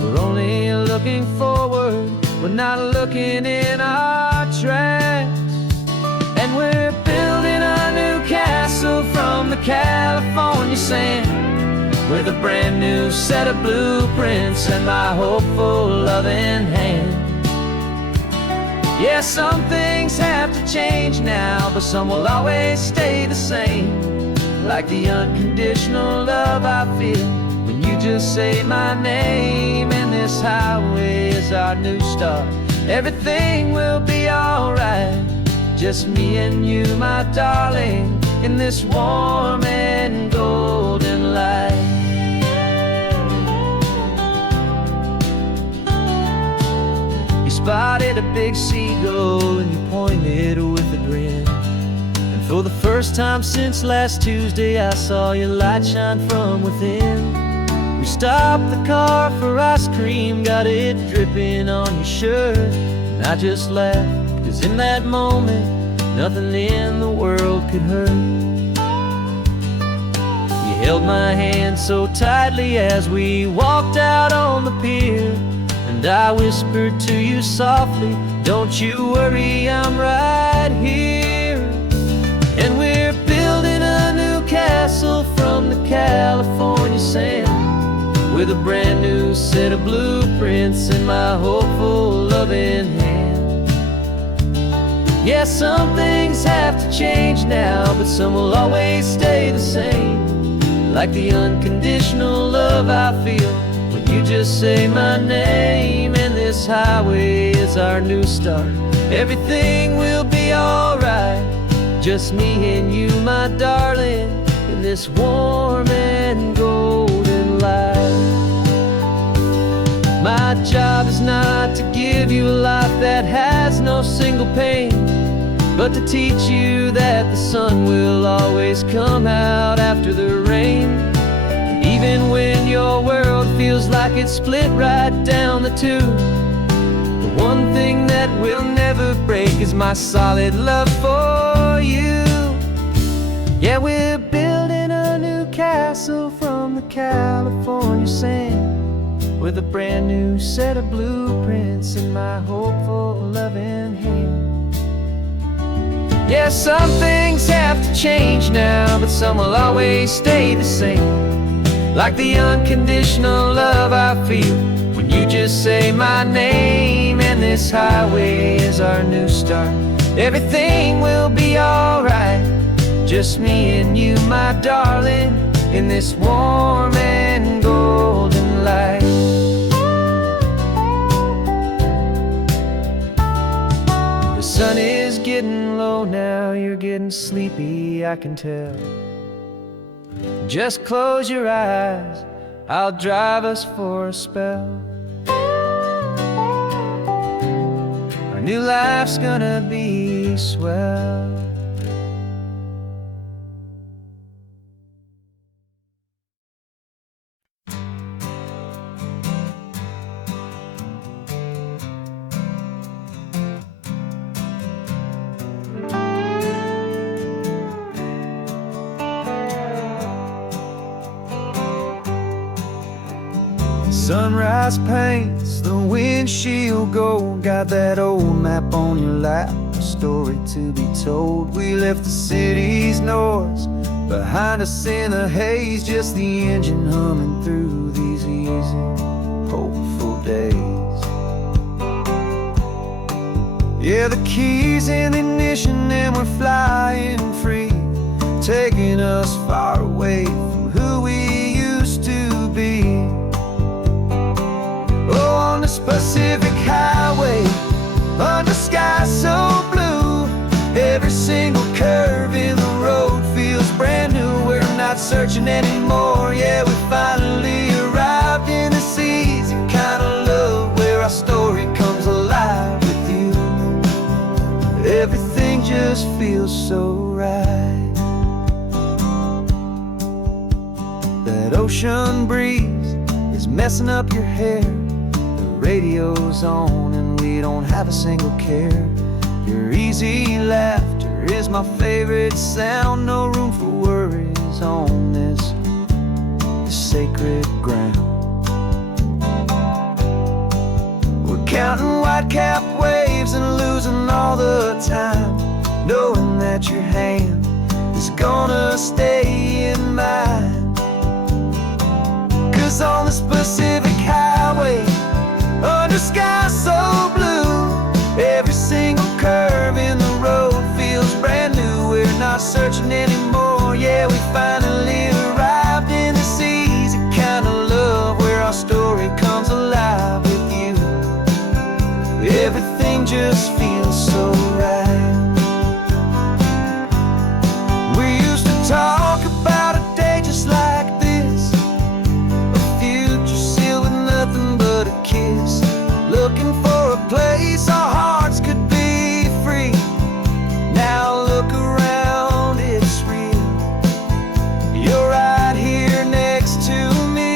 We're only looking forward, we're not looking in our tracks. And we're building a new castle from the California sand, with a brand new set of blueprints and my hopeful loving hand. Yeah, some things have to change now, but some will always stay the same. Like the unconditional love I feel when you just say my name. And this highway is our new start. Everything will be alright, just me and you, my darling, in this warm and golden light. You spotted a big seagull and you pointed with a grin. And for the first time since last Tuesday, I saw your light shine from within. We stopped the car for ice cream, got it dripping on your shirt. And I just laughed, 'cause in that moment, nothing in the world could hurt. You held my hand so tightly as we walked out on the pier. And I whispered to you softly, don't you worry, I'm right here. And we're building a new castle from the California sand, with a brand new set of blueprints in my hopeful, loving hand. Yeah, some things have to change now, but some will always stay the same, like the unconditional love I feel when you just say my name. And this highway is our new start. Everything will be alright, just me and you, my darling, in this warm and golden light. My job is not to give you a life that has no single pain, but to teach you that the sun will always come out after the rain. Even when your world feels like it's split right down the two, the one thing that will never break is my solid love for you. Yeah, we're building a new castle from the California sand, with a brand new set of blueprints in my hopeful, loving hand. Yeah, some things have to change now, but some will always stay the same, like the unconditional love I feel when you just say my name. And this highway is our new start. Everything will be alright, just me and you, my darling, in this warm and golden light. The sun is getting low now, you're getting sleepy, I can tell. Just close your eyes, I'll drive us for a spell. Our new life's gonna be swell. Sunrise paints the windshield gold. Got that old map on your lap, a story to be told. We left the city's noise behind us in the haze, just the engine humming through these easy, hopeful days. Yeah, the keys in the ignition and we're flying free, taking us far away from who we used to be. Oh, on this Pacific highway, under sky so blue, every single curve in the road feels brand new. We're not searching anymore, yeah, we finally arrived in this easy kind of love, where our story comes alive with you. Everything just feels so right. That ocean breeze is messing up your hair, radio's on and we don't have a single care. Your easy laughter is my favorite sound. No room for worries on this sacred ground. We're counting white-capped waves and losing all the time, knowing that your hand is gonna stay in mine. 'Cause on this Pacific highway, under sky so blue, every single curve in the road feels brand new. We're not searching anymore, yeah, we finally arrived in this easy kind of love, where our story comes alive with you. Everything just feels so right. We used to talk about a day just like this, a future sealed with nothing but a kiss, looking for a place our hearts could be free. Now look around, it's real. You're right here next to me.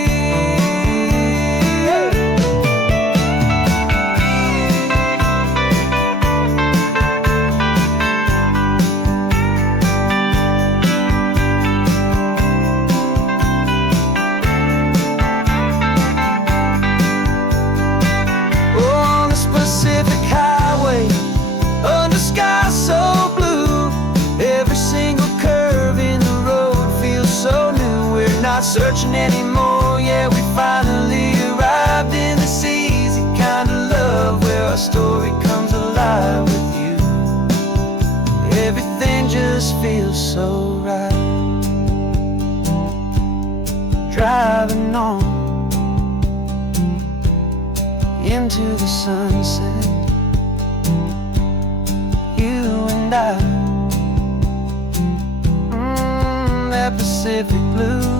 into the sunset, you and I, that Pacific blue.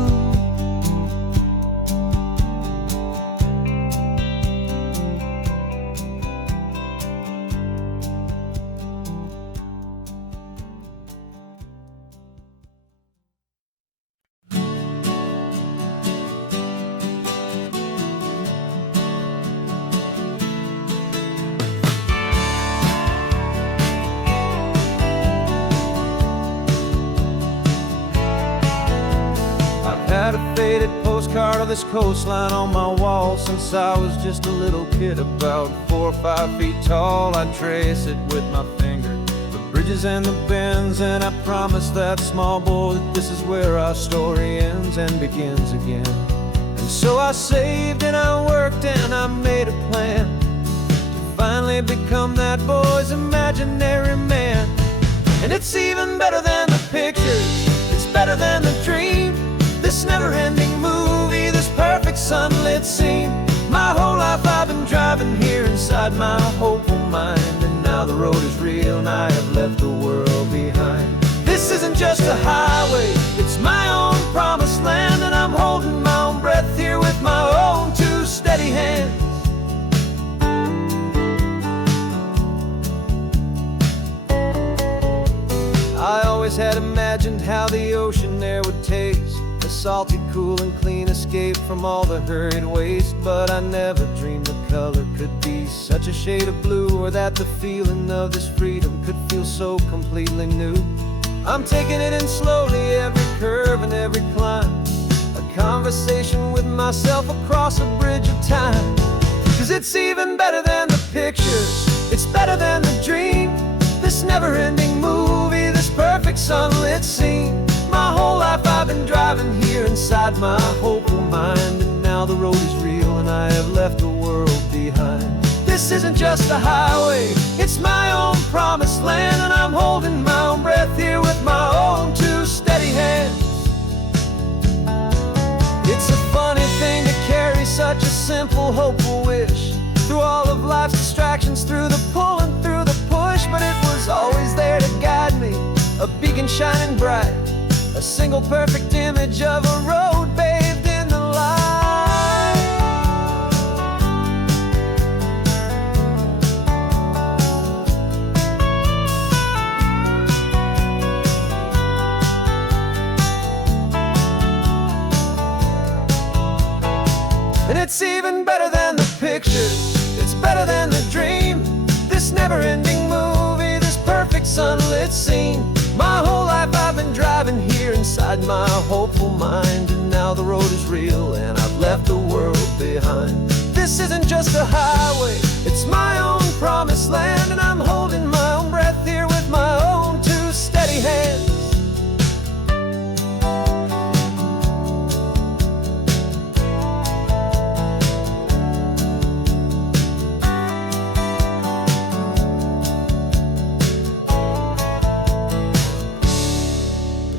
Had a faded postcard of this coastline on my wall since I was just a little kid, about 4 or 5 feet tall. I'd trace it with my finger, the bridges and the bends, and I promised that small boy that this is where our story ends and begins again. And so I saved and I worked and I made a plan to finally become that boy's imaginary man. And it's even better than the pictures, it's better than the dream. This never-ending movie, this perfect sunlit scene. My whole life I've been driving here inside my hopeful mind, and now the road is real and I have left the world behind. This isn't just a highway, it's my own promised land, and I'm holding my own breath here with my own 2 steady hands. I always had imagined how the ocean there would taste, a salty, cool, and clean escape from all the hurried waste. But I never dreamed the color could be such a shade of blue, or that the feeling of this freedom could feel so completely new. I'm taking it in slowly, every curve and every climb, a conversation with myself across a bridge of time. 'Cause it's even better than the pictures, it's better than the dream. This never-ending movie, this perfect sunlit scene. My whole life I've been driving here inside my hopeful mind, and now the road is real and I have left the world behind. This isn't just a highway, it's my own promised land, and I'm holding my own breath here with my own 2 steady hands. It's a funny thing to carry such a simple, hopeful wish through all of life's distractions, through the pull and through the push. But it was always there to guide me, a beacon shining bright, a single perfect image of a road bathed in the light. And it's even better than the pictures, it's better than the dream. This never-ending movie, this perfect sunlit scene. My whole life I've been driving here inside my hopeful mind, and now the road is real and I've left the world behind. This isn't just a highway, it's my own promised land, and I'm holding my own breath here with my own 2 steady hands.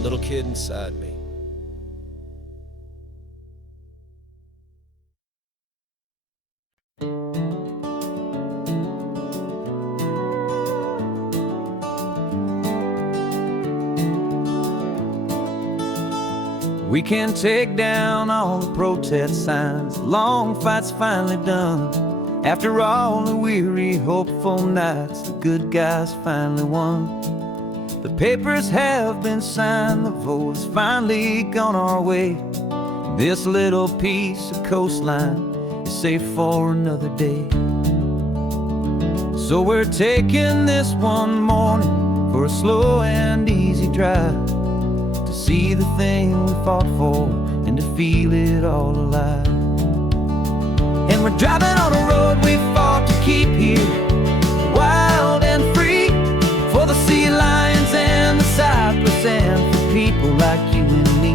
Little kid inside me. We can take down all the protest signs, long fight's finally done. After all the weary, hopeful nights, the good guys finally won. The papers have been signed, the vote has finally gone our way. This little piece of coastline is safe for another day. So we're taking this one morning for a slow and easy drive, to see the thing we fought for and to feel it all alive. And we're driving on a road we fought to keep here, wild and free, for the sea lions and the cypress and for people like you and me.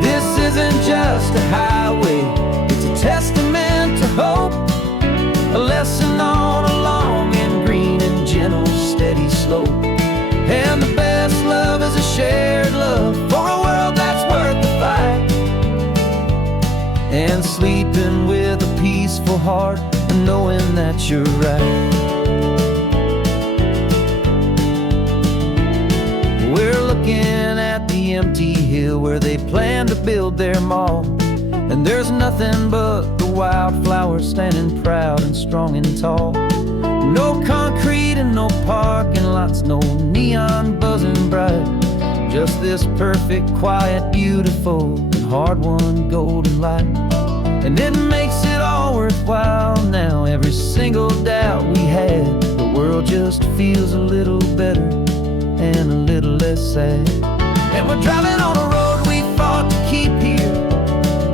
This isn't just a highway, it's a testament to hope, a lesson on a long and green and gentle steady slope. And the best love is a shared love for a world that's worth the fight, and sleeping with a peaceful heart and knowing that you're right. We're looking at the empty hill where they plan to build their mall, and there's nothing but the wildflowers standing proud and strong and tall. No concrete and no parking lots, no neon buzzing bright, just this perfect, quiet, beautiful, and hard-won golden light. And it makes it all worthwhile now. Every single doubt we had, the world just feels a little better and a little less sad. And we're driving on a road we fought to keep here,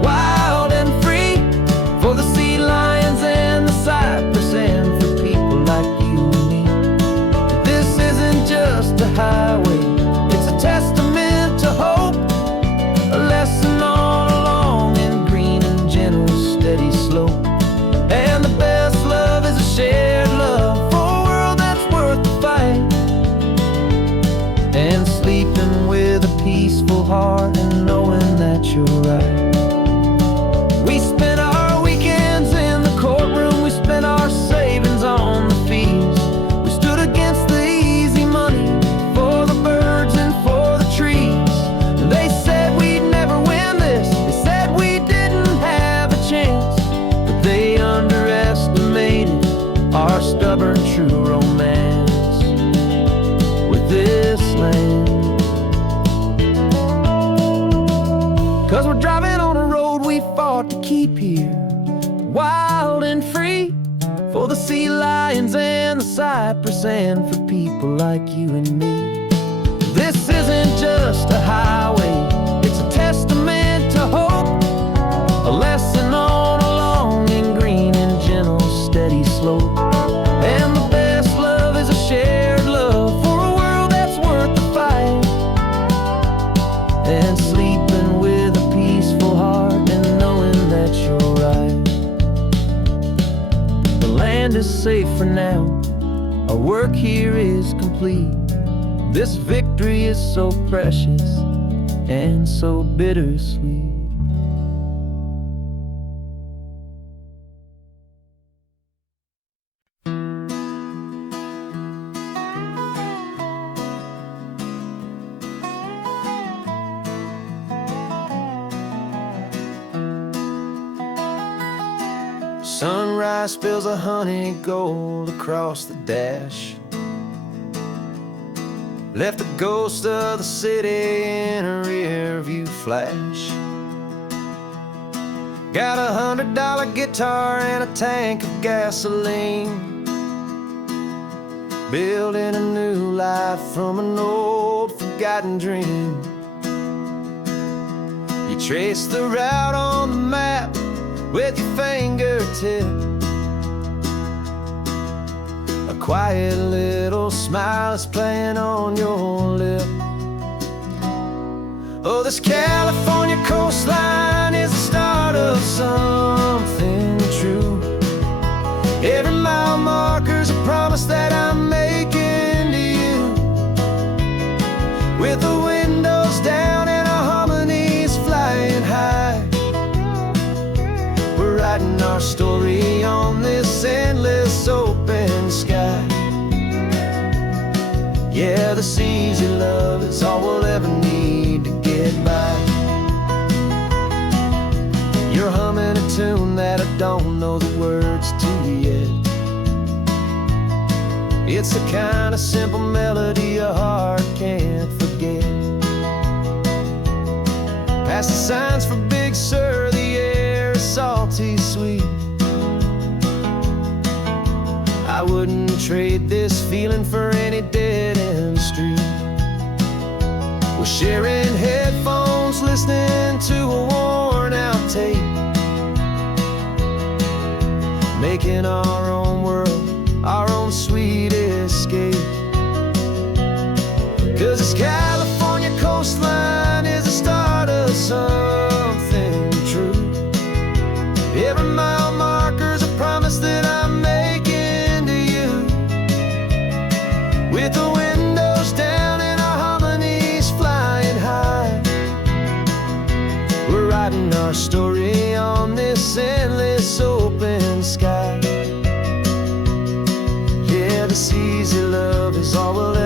wild and free, for the sea lions and the cypress, and for people like you and me. This isn't just a highway, it's a testament to hope, a lesson all along in green and gentle, steady slope. And the best love is a shared love for a world that's worth the fight, and sleeping with a peaceful heart and knowing that you're right. We spent our weekends in the courtroom, we spent our savings on the fees. We stood against the easy money for the birds and for the trees. And they said we'd never win this, they said we didn't have a chance, but they underestimated our stubborn true romance with this land. 'Cause we're driving on a road we fought to keep here, wild and free, for the sea lions and the cypress, and for people like you and me. This isn't just a highway, it's a testament to hope, a lesson all along in green and gentle, steady slope. And the best love is a shared love for a world that's worth the fight, and sleeping with a peaceful heart and knowing that you're right. The land is safe for now, our work here is complete. This victory is so precious and so bittersweet. Sunrise spills a honey gold across the dash, left the ghost of the city in a rear view flash. Got a $100 guitar and a tank of gasoline, building a new life from an old forgotten dream. You trace the route on the map with your fingertip, a quiet little smile is playing on your lip. Oh, this California coastline is the start of something true. Every mile marker's a promise that I'm making to you, with the windows down and our harmonies flying high. We're writing our story on this endless open sky. Yeah, this easy love is all we'll ever need to get by. You're humming a tune that I don't know the words to yet. It's the kind of simple melody a heart can't forget. Past the signs for Big Sur, the air is salty sweet. I wouldn't trade this feeling for any dead-end street. We're sharing headphones, listening to a worn-out tape, making our own world, our own sweet escape. 'Cause this California coastline is the start of something true. Every mile marker's a promise that I'm making to you, with the windows down and our harmonies flying high. We're writing our story on this endless open sky. this easy love is all we'll